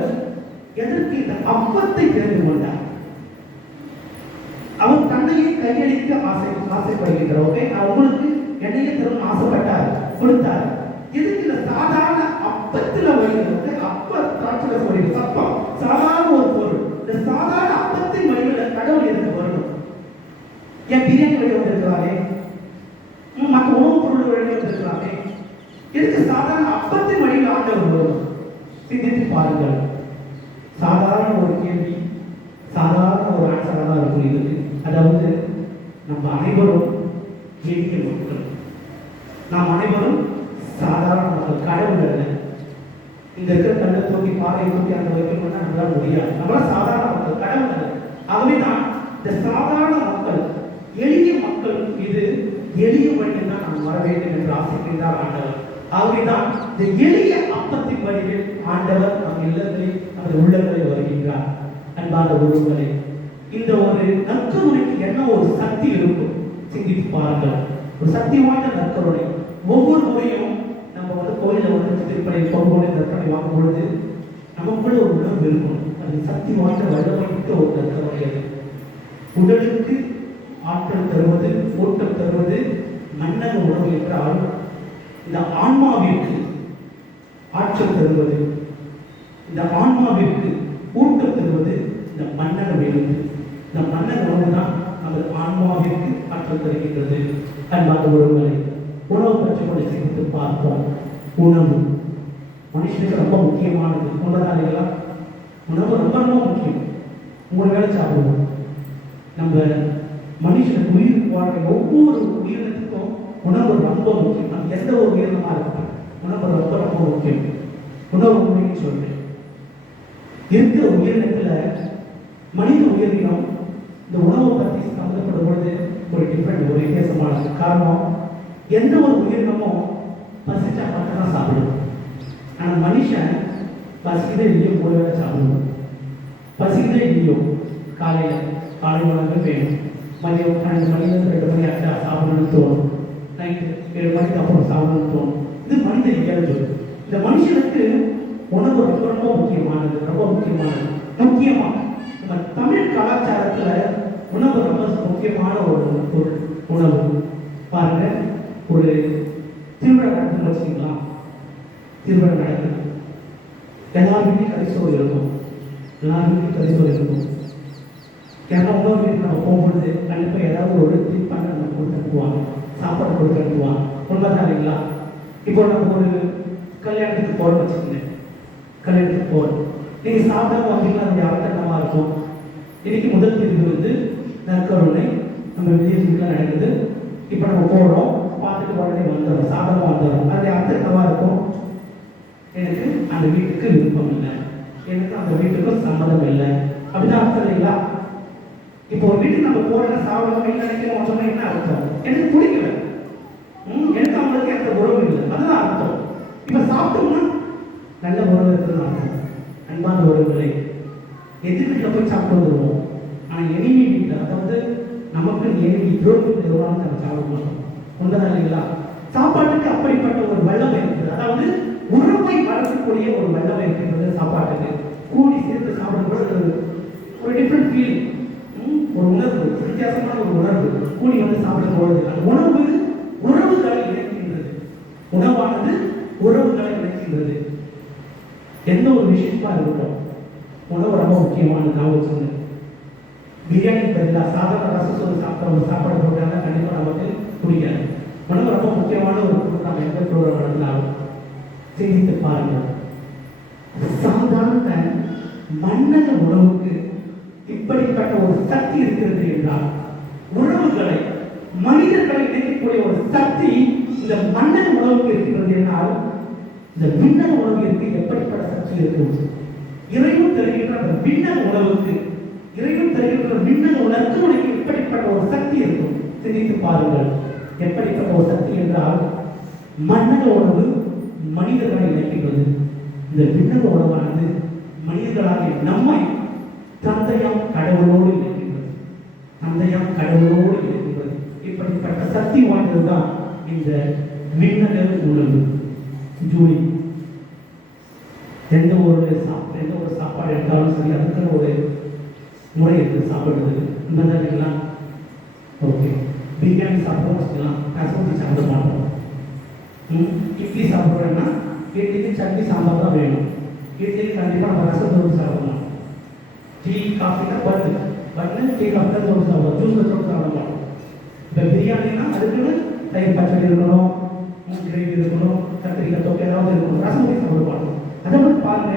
எதற்கு இந்த அப்பத்தை தெரிந்து கொண்டார்? அவர் தன்னையே கையளிக்க ஆசைப்படுகின்றார். ஓகே, உங்களுக்கு என்னையே தரும் ஆசைப்பட்டார், கொடுத்தார். எதுக்கு? இந்த சாதாரண அப்பத்தில் வருகிறது. அப்ப திராட்சை சொல்லிடு சப்பம் சாதாரண ஒரு பொருள். இந்த சாதாரண அப்பத்தின் வழியில் கடவுள் எதுக்கு வரணும்? என் பிரியாணி வழி வந்திருக்கிறாரே, மற்ற உணவுப் பொருள் வழி வந்திருக்கிறாரே, எதுக்கு சாதாரண அப்பத்தின் வழியில் ஆண்டவர் வரும்? சிந்தித்து பாருங்கள். சாதாரண ஒரு கேள்வி, சாதாரண ஒரு ஆன்சராக தான் இருக்கும் இதுக்கு. அதாவது நம்ம அனைவரும் எளிய மக்கள், நாம் அனைவரும் சாதாரண மக்கள், கடவுள் அல்ல. இந்த இருக்கிற கல்லை தூக்கி பாறையை தூக்கி அந்த வைக்கணும்னா நம்மளால முடியாது. நம்மளால சாதாரண மக்கள், கடவுள் அல்ல. ஆகவேதான் இந்த சாதாரண மக்கள், எளிய மக்கள் இது எளிய வழியில் தான் நாம் வர வேண்டும் என்று ஆசைக்கின்றார் ஆண்டவர். ஆகவேதான் இந்த எளிய அப்பத்தின் வழியில் ஆண்டவர் நம் இல்லங்களில் நமது உள்ளங்களை வருகின்றார். அன்பான உறவுகளே, இந்த ஒரு நற்கருணைக்கு என்ன ஒரு சக்தி இருக்கும் சிந்தித்து பாருங்கள். ஒரு சக்தி வாய்ந்த நற்கருணை. ஒவ்வொரு முறையும் நம்ம கோயிலில் திருப்பணி பொங்கோடு நற்பணி வாங்கும் பொழுது நமக்குள்ள ஒரு உணர்வு இருக்கும். அது சக்தி வாய்ந்த வல்லமைக்க ஒரு நற்கருணை. உடலுக்கு ஆற்றல் தருவது, ஊட்டம் தருவது மன்னக உணவு என்றால், இந்த ஆன்மாவிற்கு ஆற்றல் தருவது, இந்த ஆன்மாவிற்கு ஊட்டம் தருவது இந்த மன்னக விருந்து. இந்த மன்னக உணவு தான் நமது ஆன்மாவிற்கு ஆற்றல் தருகின்றது. அன்பான உறவுகளை, உணவு பற்றி கொண்டு சிந்தித்து பார்ப்போம். உணவு மனுஷனுக்கு ரொம்ப முக்கியமானது. உணவுதாரிகளா, உணவு ரொம்ப ரொம்ப முக்கியம். 3 வேளை சாப்பிடுவோம். நம்ம மனுஷனுக்கு உயிர் வாழ்ற ஒவ்வொரு உயிரினத்துக்கும் உணவு ரொம்ப முக்கியம். நம்ம எந்த ஒரு உயிரினமாக இருக்கட்டும், உணவு ரொம்ப ரொம்ப முக்கியம். உணவு உண்மைன்னு சொல்றேன். இருக்கிற உயிரினத்துல மனித உயிரினம் இந்த உணவை பற்றி சம்மந்தப்படும் பொழுது ஒரு டிஃப்ரெண்ட், ஒரு வித்தியாசமான காரணம். எந்த ஒரு உயிரினமும் பசிச்சா மட்டும்தான் சாப்பிடும். ஆனால் மனுஷன் பசிக்குதே இல்லையோ 3 வேளை சாப்பிடுவோம். பசிக்குதே இல்லையோ காலை உணவு வேணும். மதியம் 12 மணிலேருந்து 2 மணி ஆச்சா சாப்பிடணும்னு தோணும். நைட்டு 7 மணிக்கு அப்புறம் சாப்பிடணும்னு தோணும். இது மனித இயல்பு. இந்த மனுஷனுக்கு உணவு ரொம்ப ரொம்ப முக்கியமானது, ரொம்ப முக்கியமானது. முக்கியமாக நம்ம தமிழ் கலாச்சாரத்துல உணவு ரொம்ப முக்கியமான ஒரு உணவு. பாருங்க, ஒரு திருவிழா நடக்குன்னு வச்சுக்கலாம். திருவிழா நடக்குது, எல்லார் வீட்லையும் கரிசோறு இருக்கும், எல்லார் வீட்லையும் கரிசோறு இருக்கும். யாரா உணவு வீட்டுக்கு நம்ம போகும்பொழுது கண்டிப்பாக ஏதாவது ஒரு தீர்ப்பாங்க நம்ம கொடுத்து அனுப்புவாங்க, சாப்பாடு கொடுத்து அனுப்புவாங்க. உண்மைதான் இல்லைங்களா? இப்போ நம்ம ஒரு கல்யாணத்துக்கு போகிறோம்னு வச்சுக்கோங்க. கல்யாணத்துக்கு போகிறோம், நீங்கள் சாப்பிடாம வந்தீங்கன்னா அது யார்கிட்டமாக இருக்கும். இன்னைக்கு முதல் பிரிவு நற்கருணை நம்ம விஜயத்துக்குலாம் நடக்குது. இப்போ நம்ம போகிறோம், பார்த்துட்டு உடனே வந்துடுறோம், சாப்பிடாம வந்துடுறோம். அது யார்கிட்டமாக இருக்கும். எனக்கு அந்த வீட்டுக்கு விருப்பம் இல்லை, எனக்கு அந்த வீட்டுக்கும் சம்மதம் இல்லை. அப்படிதான் அர்த்தம் இல்லைங்களா? இப்போ ஒரு வீட்டுக்கு நம்ம போறோம்னா சாப்பிடணும் இல்லை நினைக்கிறோம் சொன்னா என்ன அர்த்தம்? எனக்கு பிடிக்கல, எனக்கு அவங்களுக்கு எந்த உறவு இல்லை, அதுதான் அர்த்தம். இப்ப சாப்பிட்டோம்னா நல்ல உறவு இருக்குன்னு அர்த்தம். அன்பான உறவுகளை எதிர் வீட்டில் போய் சாப்பிட்டு வந்துடுவோம். ஆனால் எனிமி வீட்டில், அதாவது நமக்கு எனிமி துரோகம் எவ்வளவு நம்ம சாப்பிட மாட்டோம். உண்மைதான் இல்லைங்களா? சாப்பாட்டுக்கு அப்படிப்பட்ட ஒரு வல்லமை இருக்குது. அதாவது உறவை வளர்க்கக்கூடிய ஒரு வல்லமை இருக்கின்றது சாப்பாட்டுக்கு. கூடி சேர்ந்து சாப்பிடும்போது ஒரு டிஃப்ரெண்ட் ஃபீலிங், ஒரு உணர்வு, வித்தியாசமான ஒரு உணர்வு. கூடி வந்து சாப்பிடும் பொழுது அந்த உணவு உறவுகளை இணைக்கின்றது. உணவானது உறவுகளை இணைக்கின்றது. எந்த ஒரு விஷயமா இருக்கட்டும், உணவு ரொம்ப முக்கியமானது. நான் வச்சுருந்தேன் பிரியாணி பதிலாக சாதாரண ரசம் சோறு சாப்பிட்ற சாப்பாடு போட்டாங்க கண்டிப்பாக நமக்கு பிடிக்காது. உணவு ரொம்ப முக்கியமான ஒரு பொருள். நம்ம எந்த ப்ரோக்ராம் நடந்தாலும் சிந்தித்து பாருங்கள். சாதாரண மன்னக உணவுக்கு இப்படிப்பட்ட ஒரு சக்தி இருக்கிறது என்றால், உறவுகளை மனிதர்களை இணைக்கக்கூடிய ஒரு சக்தி இந்த மன்னக உணவுக்கு இருக்கிறது என்றால், இந்த விண்ணக உணவிற்கு எப்படிப்பட்ட சக்தி இருக்கும்? இறைவன் தருகின்ற அந்த விண்ணக உணவுக்கு, இறைவன் தருகின்ற விண்ணக உணர்வுக்கு உனக்கு எப்படிப்பட்ட ஒரு சக்தி இருக்கும்? சிந்தித்து பாருங்கள். எப்படிப்பட்ட ஒரு சக்தி என்றால், மன்னக உணவு மனிதர்களை இணைக்கின்றது. இந்த விண்ணக உணவானது மனிதர்களாகிய நம்மை தந்தையாம் கடவுளோடு இணைக்கின்றது. தந்தையாம் கடவுளோடு இணைக்கின்றது. இப்படிப்பட்ட சக்தி வாய்ந்ததுதான் இந்த விண்ணக உணவு. ஜூலி, எந்த ஒரு சாப்பாடு எடுத்தாலும் சரி, அதுக்குன்னு ஒரு முறை இருக்குது சாப்பிடுறது. இல்லைங்களா? ஓகே, பிரியாணி சாப்பிட வச்சுக்கலாம், ரசம் சாப்பிட மாட்டோம். இட்லி சாப்பிட்றோன்னா இட்லிக்கு சட்னி சாம்பார் தான் வேணும். இட்லிக்கு கண்டிப்பாக நம்ம ரசம் தோடு சாப்பிடலாம். டீ காஃபினா பட்டு டீ காஃபி தான் தோடு சாப்பிடலாம், ஜூஸில் தோடு சாப்பிடலாம். இப்போ பிரியாணினா அதுக்குன்னு தயிர் பச்சடி இருக்கணும், கிரேவி இருக்கணும், கத்திரிக்காய் தொக்கை ஏதாவது இருக்கணும், ரசம் ஊற்றி சாப்பிட மாட்டோம். அதை மாதிரி பாருங்க,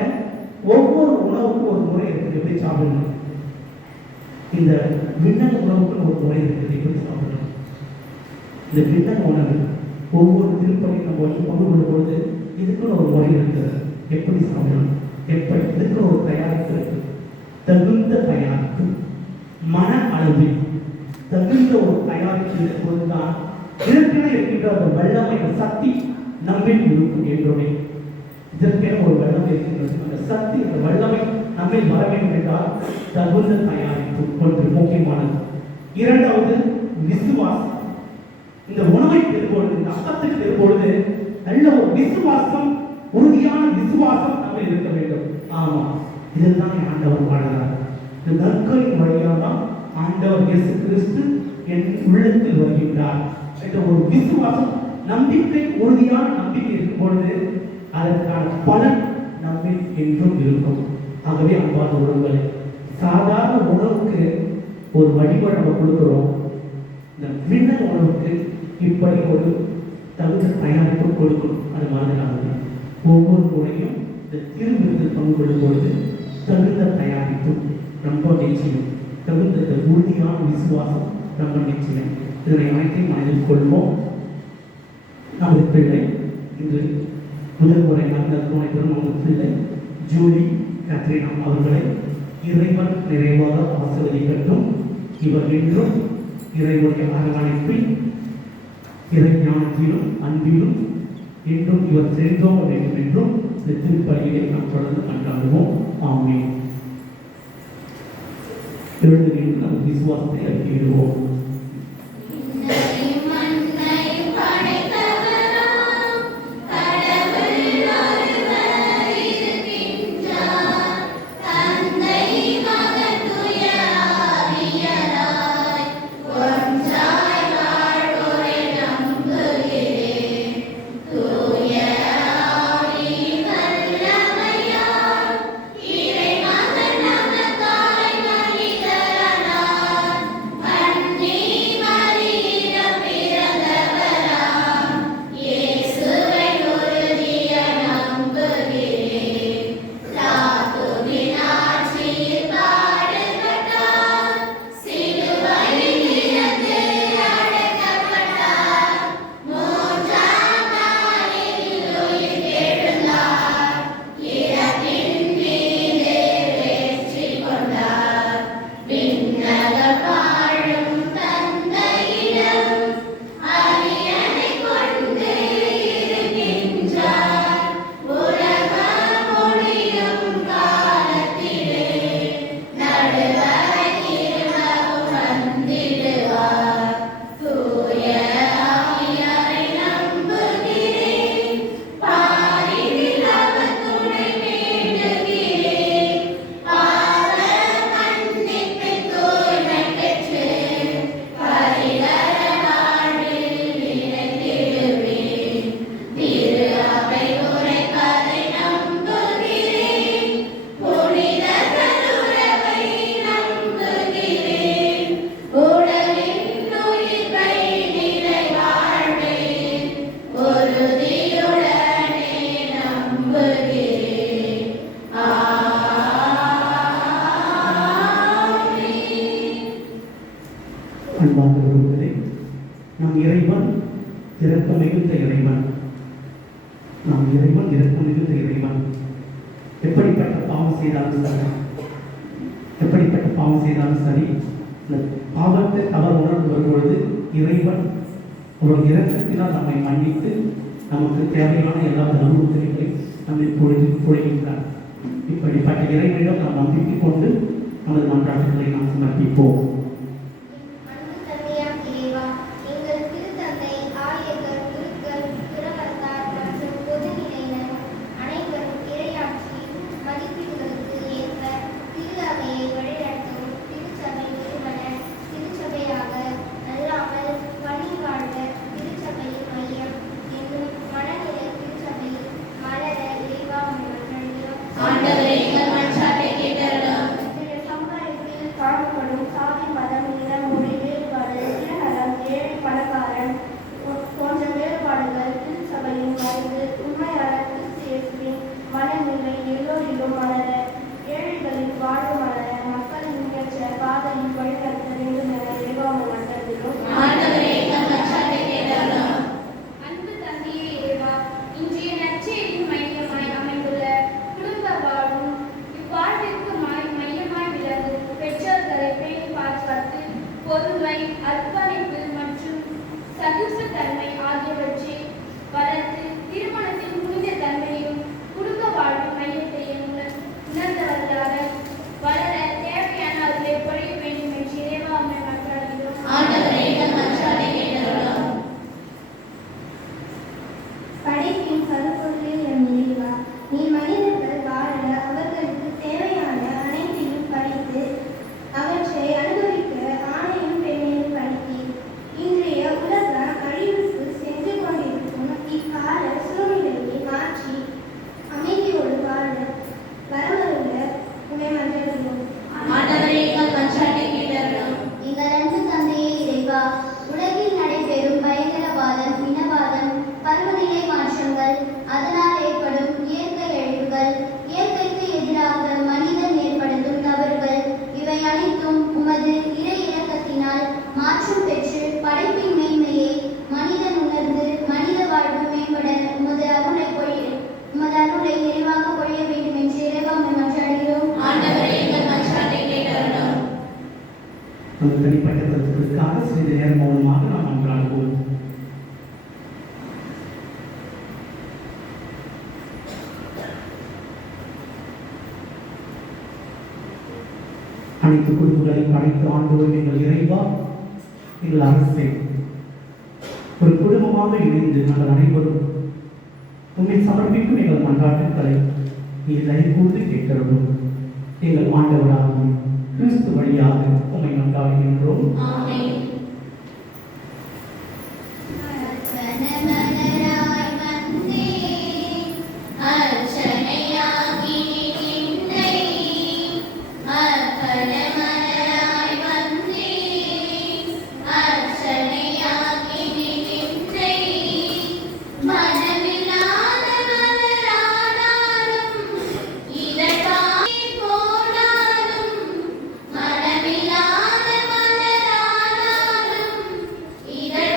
ஒவ்வொரு உணவுக்கும் ஒரு முறை இருக்குது எப்படி சாப்பிடணும். இந்த விண்ணக உணவுக்குன்னு ஒரு முறை இருக்குது எப்படி சாப்பிடணும். இந்த விண்ணக உணவு ஒவ்வொரு திருப்பதியும் நம்ம வந்து கொண்டு கொண்டு பொழுது இதுக்குன்னு ஒரு முறை இருக்கிறது. எப்படி சாப்பிடணும், எப்படி இதுக்குன்னு ஒரு தயாரிப்பு இருக்கு. தகுந்த தயாரிப்பு, மன அளவில் தகுந்த ஒரு தயாரிப்பு இருக்கும்போதுதான் இதற்கென இருக்கின்ற ஒரு வல்லமை, சக்தி நம்மில் இருக்கும் என்றோமே. இதற்கென ஒரு வல்லமை இருக்கின்றது. அந்த சக்தி, அந்த வல்லமை நம்மில் வர வேண்டும் என்றால் தகுந்த தயாரிப்பு ஒன்று முக்கியமானது. இரண்டாவது விசுவாசம். இந்த உணவை பெறும்பொழுது, இந்த அப்பத்துக்கு பெறும்பொழுது நல்ல ஒரு விசுவாசம், உறுதியான விசுவாசம் நம்ம இருக்க வேண்டும். ஆமா, இதுதான் ஆண்டவர் வாழ்கிறார். இந்த நற்கரின் வழியாக தான் ஆண்டவர் இயேசு கிறிஸ்து என் உள்ளத்தில் வருகின்றார் என்ற ஒரு விசுவாசம், நம்பிக்கை, உறுதியான நம்பிக்கை இருக்கும் பொழுது அதற்கான பலன் நம்மில் என்றும் இருக்கும். ஆகவே அன்பான உறவுகளை, சாதாரண உணவுக்கு ஒரு வழிபாடு நம்ம கொடுக்கிறோம். இந்த விண்ணக உணவுக்கு இப்படி ஒரு தகுந்த தயாரிப்பு கொடுக்கணும். அது மாதிரி ஒவ்வொரு முறையும் இந்த திருவிருந்தில் பங்கு கொள்ளும் பொழுது தகுந்த தயாரிப்பு ரொம்ப நிச்சயம், தகுந்த உறுதியான விசுவாசம் ரொம்ப நிச்சயம். இதனை அனைத்தையும் மனதில் கொள்வோம். நமது பிள்ளை இன்று முதல் முறை நாங்கள் துணைபெறும் நமது பிள்ளை ஜூலி கத்ரீனா அவர்களை இறைவன் நிறைவாக ஆசீர்வதிக்கட்டும். இவர் என்றும் இறைவனுடைய அரவணைப்பில், இறை ஞானத்திலும் அன்பிலும் என்றும் இவர் சென்றோம் வேண்டும் என்றும் இந்த திருப்பலியை நாம் தொடர்ந்து கொண்டாடுவோம். ஆமென். எழுந்து நின்று நம் விசுவாசத்தை அறிக்கையிடுவோம். Amen. நம் இறைவன் இரக்கம் மிகுந்த இறைவன். நம் இறைவன் இரக்கம் மிகுந்த இறைவன். எப்படிப்பட்ட பாவம் செய்தாலும் சரி, எப்படிப்பட்ட பாவம் செய்தாலும் சரி, இந்த பாவத்தை அவர் உணர்ந்து வரும்பொழுது இறைவன் ஒரு இரக்கத்தினால் நம்மை மன்னித்து நமக்கு தேவையான எல்லா நம்பிக்கைகளையும் நம்மை பொழிகின்றார். இப்படிப்பட்ட இறைவனிடம் நாம் நம்பிக்கை கொண்டு நமது மன்றாட்டுகளை நாம் சமர்ப்பிப்போம். பொறுமை, அர்ப்பணிப்பு மற்றும் சகிப்புத்தன்மை ஆகியவற்றை வளர்த்து திருமணத்தின் புனித தன்மையும் குடும்ப வாழ்வு மையத்தையும் உணர்ந்தவர்களாக வளர தேவையான அருளை பொழிய வேண்டும் என்று இறைவா உம்மை மன்றாடுகிறோம். படைப்பின் கருப்பொருளில் எம் இறைவா, நீ மனிதர்கள் வாழ அவர்களுக்கு தேவையான அனைத்தையும் படைத்து அவற்றை அனுபவிக்க ஆணையும் பெண்ணையும் படைத்தீர். இன்றைய உலகம் அழிவுக்கு சென்று கொண்டிருக்கும் இக்கால சூழ்நிலையை மாற்றி அமைதியோடு வாழ வரவருள்ள உம்மை மன்றாடுகிறோம். எங்கள் அன்பு தந்தையே இறைவா, உலகில் நடைபெறும் பயங்கரவாதம், இனவாதம், பருவநிலை மாற்றங்கள், அதனால் ஏற்படும் இயற்கை அழிவுகள், இயற்கைக்கு எதிராக மனிதன் ஏற்படுத்தும் தவறுகள், இவை அனைத்தும் உமது இறை இரக்கத்தினால் மாற்றம் பெற்று படைப்பின் மேன்மையை மனிதன் உணர்ந்து மனித வாழ்வு மேம்பட உமது அருளை நிறைவாக பொழிய வேண்டும் என்று இறைவா உம்மை மன்றாடுகிறோம். அந்த தனிப்பட்ட கருத்துக்களுக்காக சிறிது நேரம் மௌனமாக நாம் மன்றாடுவோம். அனைத்து குழுக்களையும் படைத்து ஆண்டோரும் எங்கள் இறைவா, எங்கள் அரசே, ஒரு குடும்பமாக இணைந்து நாங்கள் அனைவரும் உண்மை சமர்ப்பிக்கும் எங்கள் மன்றாட்டுக்களை இல்லை கூர்ந்து கேட்கிறோம். எங்கள் ஆண்டவராக கிறிஸ்து வழியாக உண்மை மன்றாடுகின்றோம். இதழ்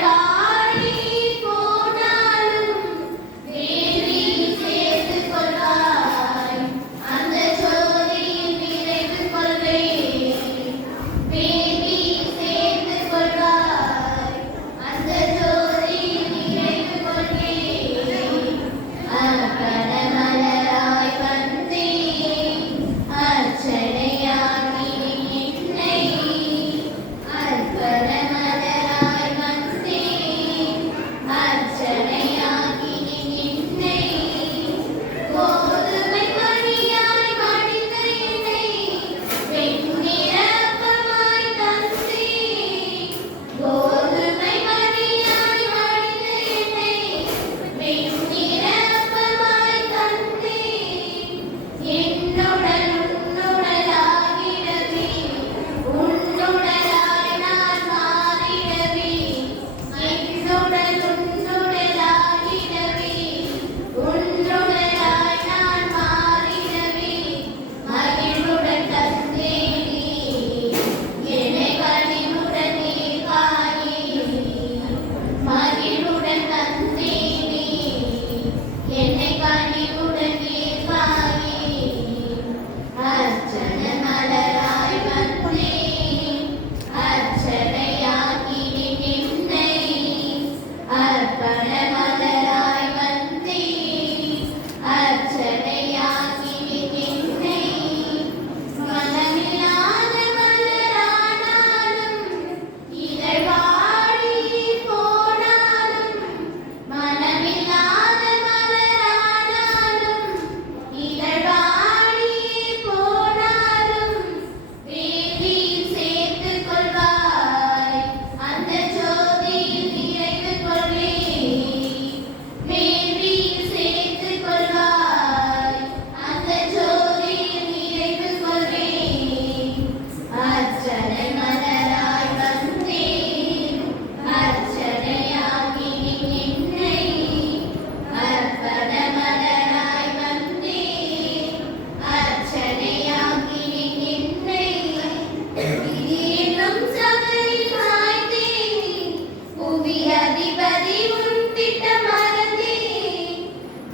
அதிபதி உன் திட்டம் மறந்தேன்,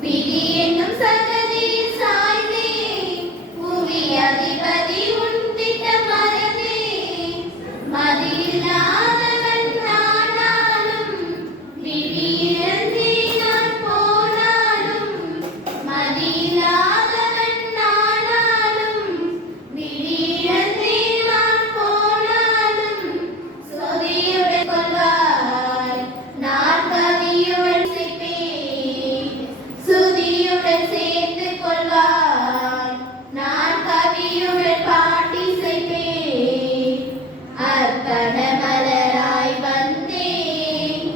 விதி என்னும் சகதியில் சாய்ந்தேன். புவி அதிபதி உன் திட்டம் மறந்தேன், மதியில்லாதவன் நானாலும், விதி இழந்தே நான் போனாலும். மதியில்லாதவன் நானாலும், விதி இழந்தே நான் போனாலும். சொதியுடன் கொள்வாய் நான் கவியுடன் சேர்ப்பேன், சுதியுடன் சேர்த்து கொள்வாய் நான் கவியுடன் பாட்டி செய்வேன். அர்ப்பண மலராய் வந்தேன்,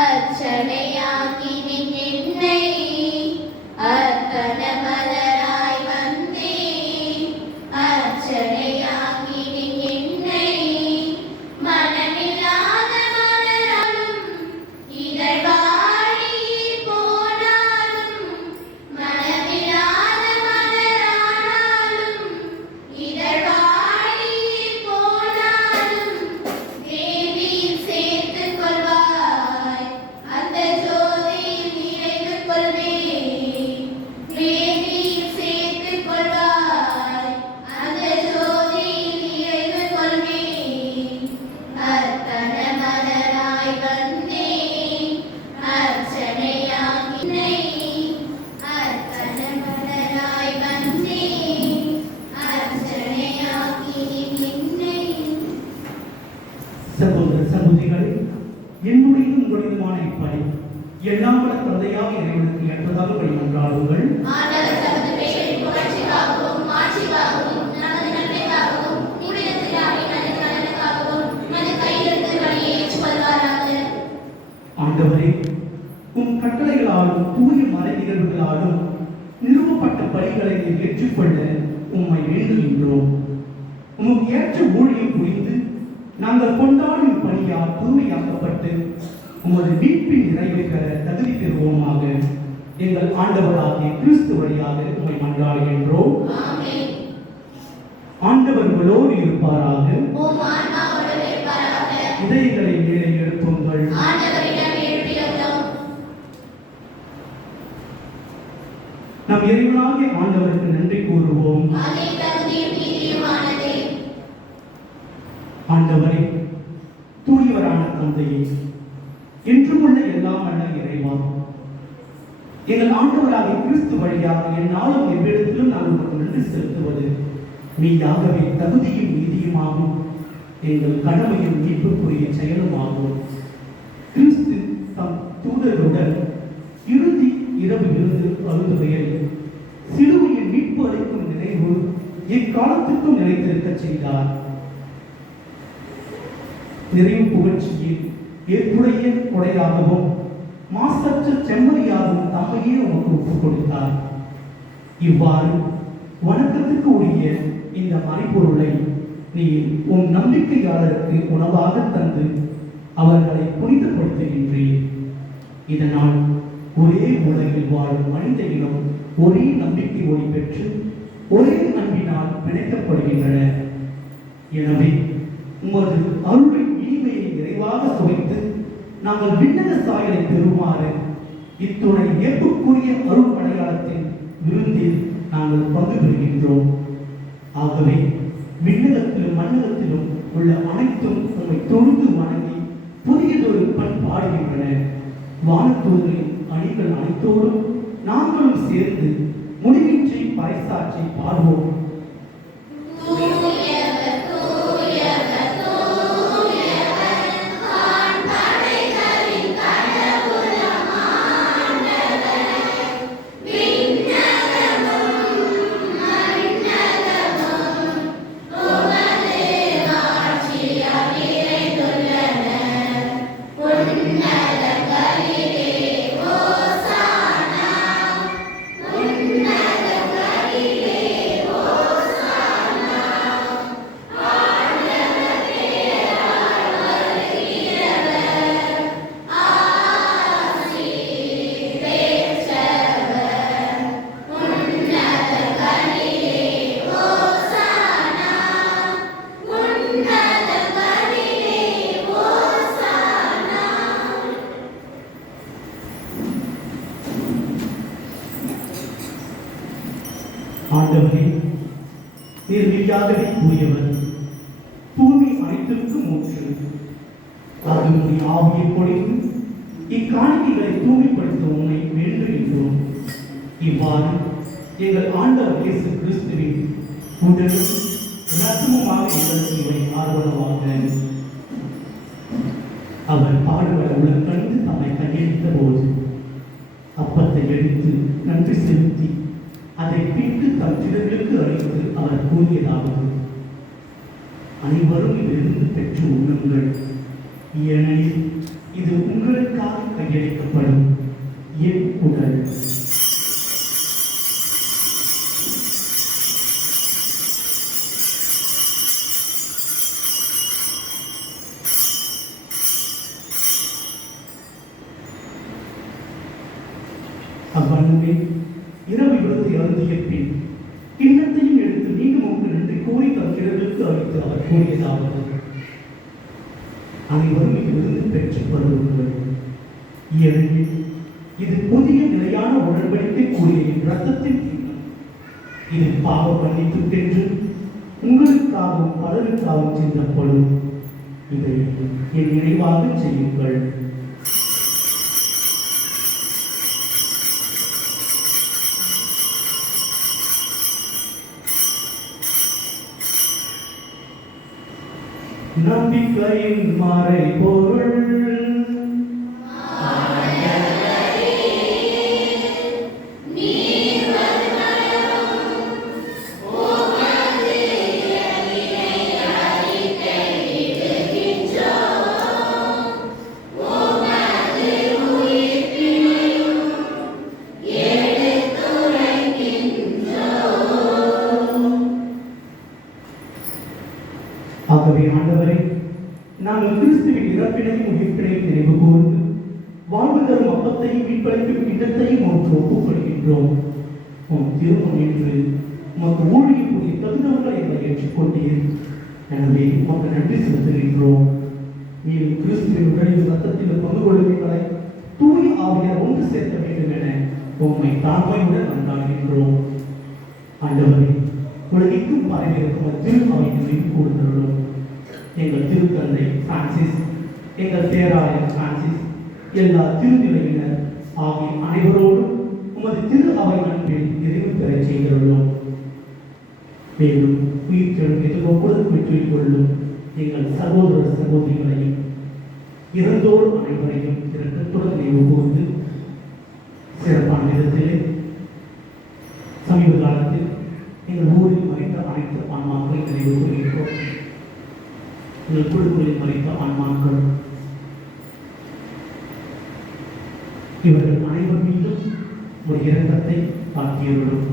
அர்ச்சனையாக்கினேன் என்னை. அர்ப்பண மலராய் வந்தேன், அர்ச்சனையாக்கினேன் என்னை. மனமில்லாத மலராலும் இதழ் வாடியே போனாலும், மனமில்லாத மலரானாலும் இதழ் வாடியே போனாலும். தேவியில் சேர்த்து கொள்வாய் அந்த ஜோதியில் நிறைந்து கொள்வேன். தேவியில் சேர்த்து கொள்வாய் அந்த ஜோதியில் நிறைந்து கொள்வேன். அர்ப்பண மலராய் வந்தேன், அர்ச்சனையாக்கினை. அர்ப்பண மலராய் வந்தேன், அர்ச்சனையாக்கினேன் என்னை. சகோதர சகோதரிகளே, என்னுடையதும் உங்களுடையதுமான இப்படி எல்லாம் வல்ல தந்தையாக இறைவனுக்கு ஏற்றதாக படி மன்றாடுங்கள். ஆண்டவர் தமது பெயரின் புகழ்ச்சிக்காகவும் மாட்சிக்காகவும் நமது நன்மைக்காகவும் உம்முடைய திருநாளின் நலனுக்காகவும் உமது கையிலிருந்து வழியை ஏற்றுக்கொள்வாராக. ஆண்டவரே, உம் கட்டளைகளாலும் தூய மறை நிகழ்வுகளாலும் நிறுவப்பட்ட பலிகளை நீர் ஏற்றுக்கொள்ள உம்மை வேண்டுகின்றோம். உமக்கு ஏற்ற ஊழியம் புரிந்து நாங்கள் கொண்டாடும் பணியால் தூய்மையாக்கப்பட்டு உமது மீட்பின் நிறைவு பெற தகுதி பெறுவோமாக. எங்கள் ஆண்டவராகிய கிறிஸ்து வழியாக உம்மை மன்றாடுகின்றோம். ஆமென். ஆண்டவர் உங்களோடு இருப்பாராக. உம் ஆன்மாவோடும் இருப்பாராக. இதயங்களை மேலே எழுப்புங்கள். ஆண்டவரிடம் எழுப்பியுள்ளோம். நம் இறைவனாகிய ஆண்டவருக்கு நன்றி கூறுவோம். அதே தகுதியும் நீதியுமானதே. ஆண்டவரே, தூயவரான தந்தையே, என்றுமுள்ள எல்லாம் அல்ல இறைவா, எங்கள் ஆண்டவராகிய கிறிஸ்து வழியாக எந்நாளும் எவ்விடத்திலும் நாங்கள் உமக்கு நன்றி செலுத்துவது மெய்யாகவே தகுதியும் நீதியுமாகும், எங்கள் கடமையும் மீட்புக்குரிய செயலுமாகும். கிறிஸ்து தம் தூதருடன் இறுதி இரவு விருந்து அருந்துகையில் சிலுவையில் மீட்பு அளிக்கும் நினைவு இக்காலத்திற்கும் நிலைத்திருக்க செய்தார். நிறைவு புகழ்ச்சியில் ஏற்புடைய கொடையாகவும் மாசற்ற செம்மறியாகவும் தம்மையே உமக்கு ஒப்புக் கொடுத்தார். இவ்வாறு வணக்கத்துக்கு உரிய இந்த மறைப்பொருளை நீ உன் நம்பிக்கையாளருக்கு உணவாக தந்து அவர்களை புனிதப்படுத்துகின்றீர். இதனால் ஒரே உலகில் வாழும் மனித இனம் ஒரே நம்பிக்கை ஒளி பெற்று ஒரே அன்பினால் பிணைக்கப்படுகின்றன. எனவே உமது அருளின் இனிமையை நிறைவாக சுவைத்து நாங்கள் விண்ணக சாயலை பெறுமாறு இத்துணை ஏற்புக்குரிய அருள் அடையாளத்தின் விருந்தில் நாங்கள் பங்கு பெறுகின்றோம். ஆகவே விண்ணகத்திலும் மண்ணகத்திலும் உள்ள அனைத்தும் உம்மை தொழுது வணங்கி புதியதொரு பண்பாடுகின்றன. வானத்தூரின் அணிகள் அனைத்தோடும் நாங்களும் சேர்ந்து முடிவின்றி பறைசாற்றி பாடுவோம். தூயவர், தூயவர், தூயவர், வான்படைகளின் கடவுளாம் ஆண்டவர். விண்ணகமும் மண்ணகமும் உமது ஆட்சியால் நிறைந்துள்ளன. உன்னதங்களிலே ஓசானா, உன்னதங்களிலே ஓசானா. ஆண்டவரே, நீர் மெய்யாகவே கூறியவர், பூமி அனைத்திற்கும் ஊற்று. அதனுடைய ஆவியை பொழிந்து இக்காணிக்கைகளை தூய்மைப்படுத்த உன்னை வேண்டுகின்றோம். இவ்வாறு எங்கள் ஆண்டவர் இயேசு கிறிஸ்துவின் உடலும் இரத்தமுமாக எங்களுக்கு இவை ஆர்வலமாக. அவர் பாடுபட உலகந்து தம்மை கையெழுத்த போது அப்பத்தை எடுத்து நன்றி செலுத்தி அதை பிட்டு தம் சிறர்களுக்கு அளித்து அவர் கூறியதாவது: அனைவரும் இதிலிருந்து பெற்று உண்ணுங்கள், ஏனெனில் இது உங்களுக்காக கையளிக்கப்படும் என் உடல். அவ்வளவே இரவு விருந்தை அருந்திய பின் கிண்ணத்தையும் எடுத்து மீண்டும் உங்கள் நன்றி கூறி தம் சிறர்களுக்கு அளித்து அவர் கூறியதாவது: அனைவரும் இதிலிருந்து பெற்றுக் கொள்ளுங்கள், ஏனெனில் இது புதிய நிலையான உடன்படிக்கை கூறிய என் இரத்தத்தின் சின்னம். இது பாவ மன்னிப்புக்கென்று உங்களுக்காகவும் பலருக்காகவும் சிந்தப்படும். இதை என் நினைவாக செய்யுங்கள். நம்பிக்கையின் மறை பொருள் ஆகவே ஆண்டவரே, நாங்கள் கிறிஸ்துவின் இறப்பினையும் உயிர்ப்பினையும் நினைவு கூர்ந்து வாழ்வு தரும் அப்பத்தையும் மீட்பளிக்கும் கிண்ணத்தையும் ஒன்று ஒப்புக்கொள்கின்றோம். உன் திருமணம் என்று உமக்கு ஊழியக்கூடிய தகுந்தவர்களை எங்களை ஏற்றுக்கொண்டீர். எனவே உமக்கு நன்றி செலுத்துகின்றோம். மேலும் கிறிஸ்துவின் உடலில் ரத்தத்தில் பங்கு கொள்கைகளை தூய ஆவியார் ஒன்று சேர்க்க வேண்டும் என உம்மை தாழ்மையுடன் கொண்டாடுகின்றோம். ஆண்டவரே, உலகிற்கும் பரவியிருக்கும் திரு அவை நினைவு கூர்ந்தருளும். எங்கள் திருத்தந்தை பிரான்சிஸ், எங்கள் பேராயர் பிரான்சிஸ், எல்லா திருநிலையினர் ஆகிய அனைவரோடும் உமது திரு அவை அன்பில் நிறைவு பெறச் செய்துள்ளோம். மேலும் உயிர்த்தெழும் எதிர்கொண்டு பெற்றுக் கொள்ளும் எங்கள் சகோதர சகோதரிகளையும் இறந்தோர் அனைவரையும் இரக்கத்துடன் நினைவு கூர்ந்து சிறப்பான விதத்திலே சமீப காலத்தில் எங்கள் ஊரில் மறைத்த அனைத்து ஆன்மாக்களை நினைவு கூறுகின்றோம். எங்கள் குழுக்களில் மறைத்த ஆன்மாக்கள் இவர்கள் அனைவர் மீதும் ஒரு இரக்கத்தை காட்டியவர்களும்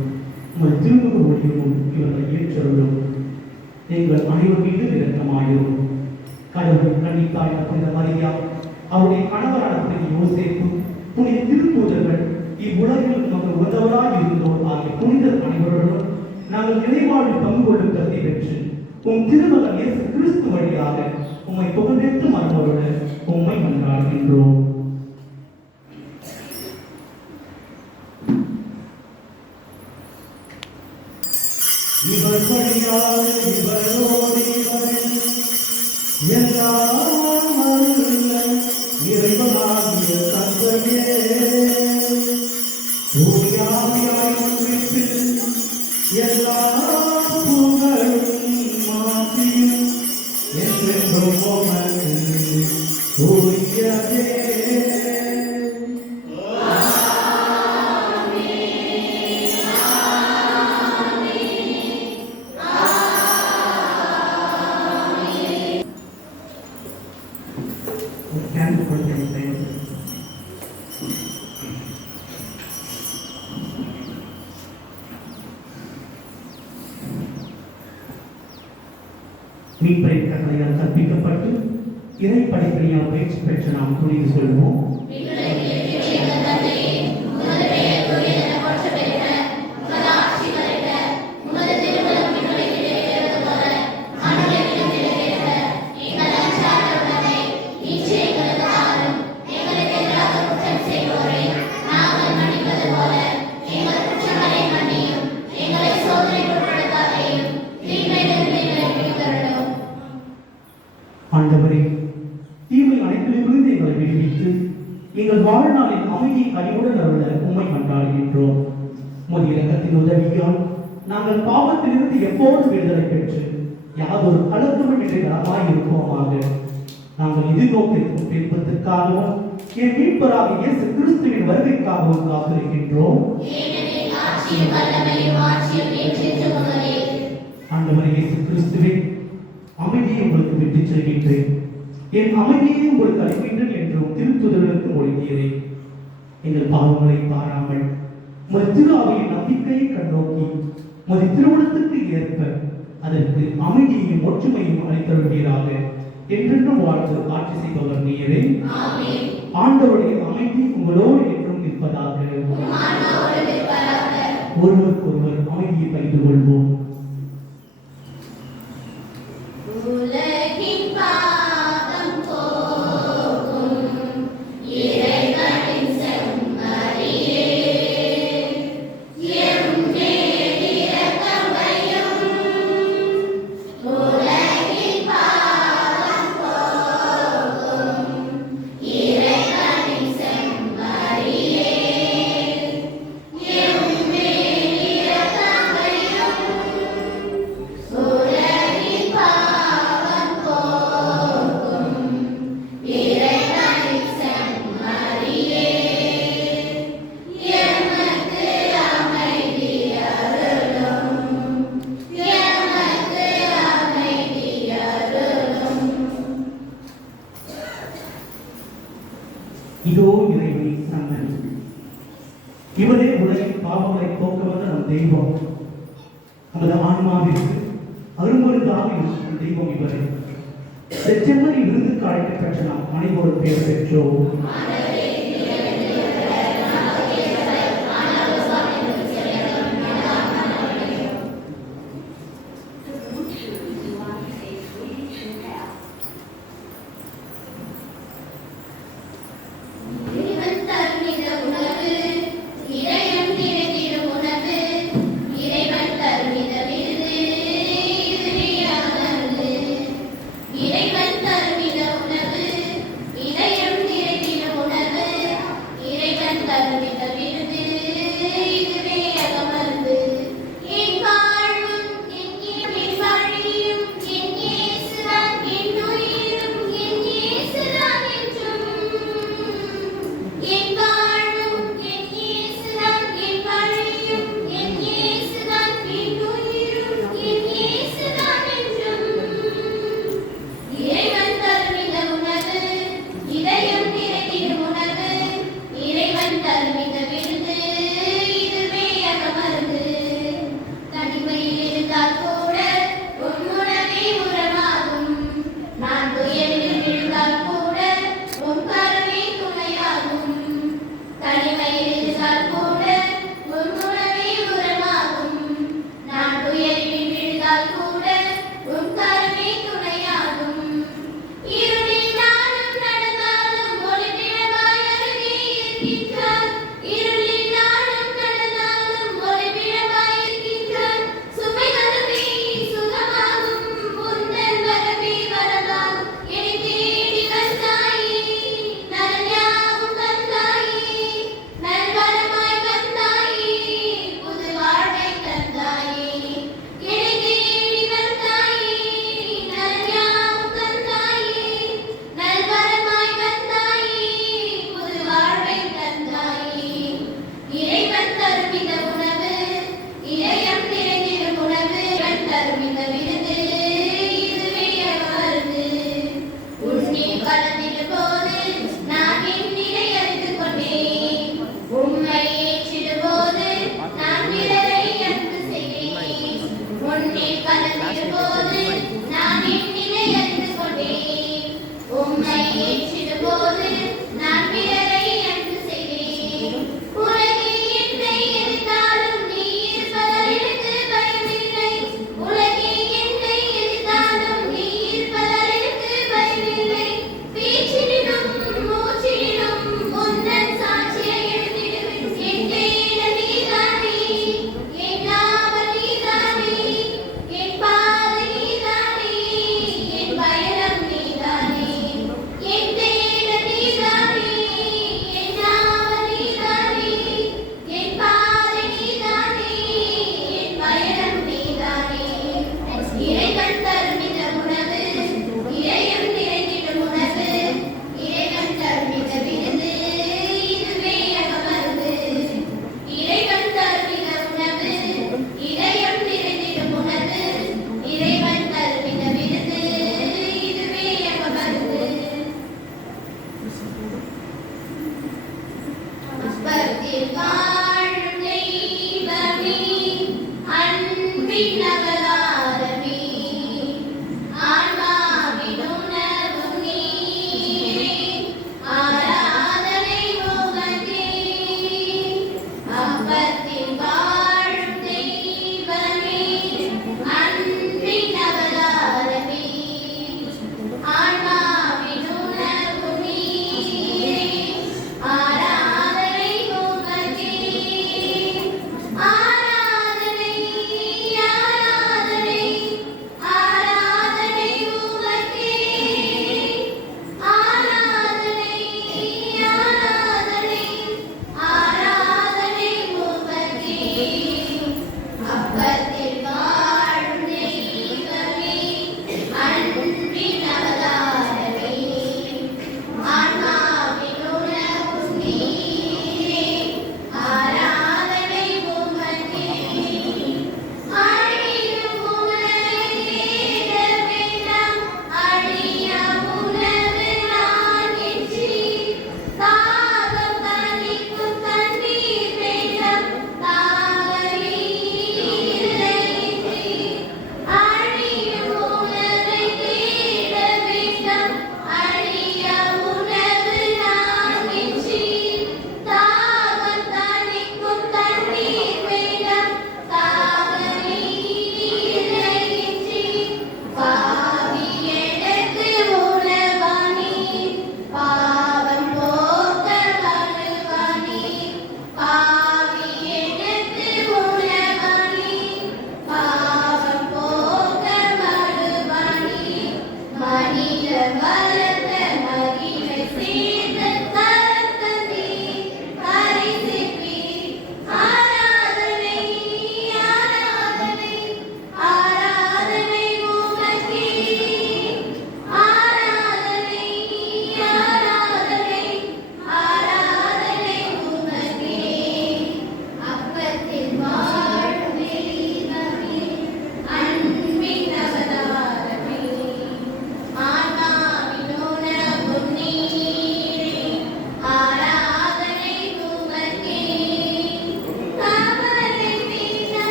உங்கள் திருமுக ஒளியும் இவர்களை ஏற்றவர்களும் எங்கள் அனைவர் மீது இரக்கமாயிரும். கடவுள் கன்னித்தாய் புனித மரியா, அவருடைய கணவரான புனித யோசேப்பு, புனித திருத்தூதர்கள், இவ்வுலகில் நமக்கு உதவராய் இருந்தோர் ஆகிய புனிதர் அனைவருடன் நாங்கள் நினைவாழ்வில் பங்கு கொள்ளும் கருத்தை பெற்று உம் திருமகன் இயேசு கிறிஸ்து வழியாக உம்மை புகழ்ந்து மரபோடு உம்மை மன்றாடுகின்றோம். இவர் வழியாக இவரோடு எல்லாம் இறைவனாகிய தந்தையே, தூயாவியாய் உம்மிற்கு எல்லா புகழும் மாற்றியும் என்றென்றும் உமக்கு உரியதே. மீட்பரின் கட்டளையால் கற்பிக்கப்பட்டு இறை படிப்படியால் பயிற்சி பெற்ற நாம் துணிந்து சொல்வோம். எங்களை எங்கள் வாழ்நாளில் அமைதியை கனிவுடன் அருள உம்மை கொண்டாடுகின்றோம். உமது இரக்கத்தின் உதவியால் நாங்கள் பாவத்திலிருந்து எப்போது விடுதலை பெற்று யாதொரு கலக்கமின்றி நலமாய் இருப்போமாக. நாங்கள் எதிர்நோக்கிருக்கும் விருப்பத்திற்காகவும் என் மீட்பராக இயேசு கிறிஸ்துவின் வருகைக்காகவும் காத்திருக்கின்றோம். ஆண்டவர் இயேசு கிறிஸ்துவே, அமைதியை உங்களுக்கு விட்டுச் செல்கின்றேன், என் அமைதியை உங்களுக்கு அளிக்கின்றேன் என்றும் திருத்துதலுக்கு மொழிகிறேன். எங்கள் பாவங்களை பாராமல் உமது திரு அவையின் நம்பிக்கையை கண்ணோக்கி உமது திருமணத்துக்கு ஏற்ப அதற்கு அமைதியையும் ஒற்றுமையும் அளித்தருள்வீராக. என்றென்றும் வாழ்ந்து ஆட்சி செய்பவர் நீரே. ஆண்டவருடைய அமைதி உங்களோடு என்றும் இருப்பதாக. ஒருவருக்கொருவர் அமைதியை பகிர்ந்து கொள்வோம். இதோ இறைவனை நம்பன், இவரே உலகின் பாவங்களை போக்க வந்த நம் தெய்வம். நமது ஆன்மாவிற்கு அருமருந்தாக இருக்கும் தெய்வம் இவரே. செச்சம்மனை விருதுக்கு அழைக்கப்பட்ட நாம் அனைவரும் பேர் பெற்றோம். இறைவன் தருவித உணவு, இதயம் நிறைந்திட உணவு.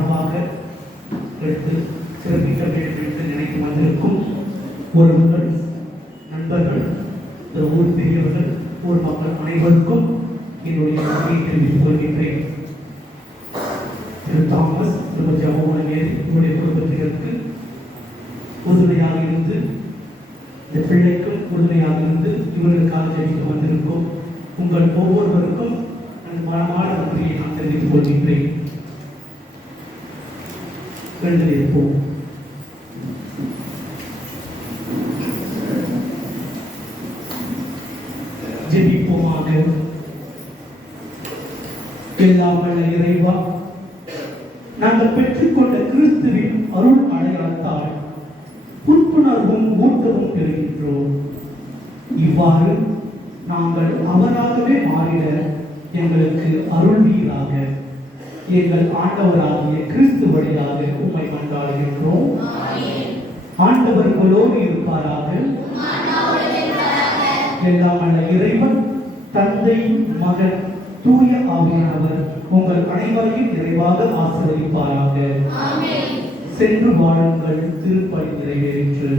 சார்பாக எடுத்து சிறப்பிக்க வேண்டும் என்று நினைத்து வந்திருக்கும் உறவுகள், நண்பர்கள், இந்த ஊர் பெரியவர்கள், ஊர் மக்கள் அனைவருக்கும் என்னுடைய நன்றியை தெரிவித்துக் கொள்கின்றேன். திரு தாமஸ், திருமதி அமோகனமேரி இவருடைய குடும்பத்தினருக்கு உறுதுணையாக இருந்து, இந்த பிள்ளைக்கும் உறுதுணையாக இருந்து இவர்களுக்காக ஜெபிக்க வந்திருக்கும் உங்கள் ஒவ்வொருவருக்கும் மனமான நன்றியை நான் தெரிவித்துக் கொள்கின்றேன். இருப்போம். ஜெபிப்போமாக. எல்லாம் வல்ல இறைவா, நாங்கள் பெற்றுக்கொண்ட கிறிஸ்துவின் அருள் அடையாளத்தால் புத்துணர்வும் ஊக்கமும் பெறுகின்றோம். இவ்வாறு நாங்கள் அவராகவே மாறிட எங்களுக்கு அருள்வீராக. எங்கள் ஆண்டவராகிய கிறிஸ்து வழியாக உம்மை மன்றாடுகின்றோம். ஆண்டவர் உங்களோடு இருப்பாராக. எல்லாம் வல்ல இறைவன், தந்தை, மகன், தூய ஆவியானவர் உங்கள் அனைவரையும் நிறைவாக ஆசீர்வதிப்பாராக. சென்று வாழுங்கள். திருப்பலி நிறைவேற்று.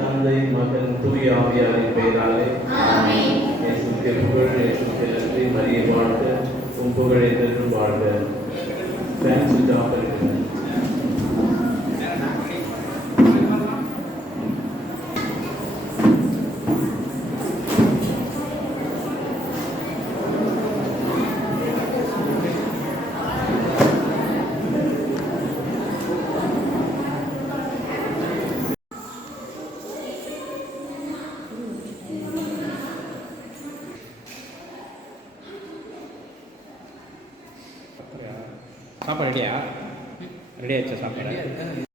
தந்தை, மகன், தூய ஆவியாரின் பெயராலே இயேசுவுக்கு புகழ், இயேசுவுக்கு நன்றி. மரியை வாழ்க, உம் புகழ் என்றென்றும் வாழ்க. சாப்பாடு ரெடியா? ரெடி ஆயிடுச்சா சாப்பாடு?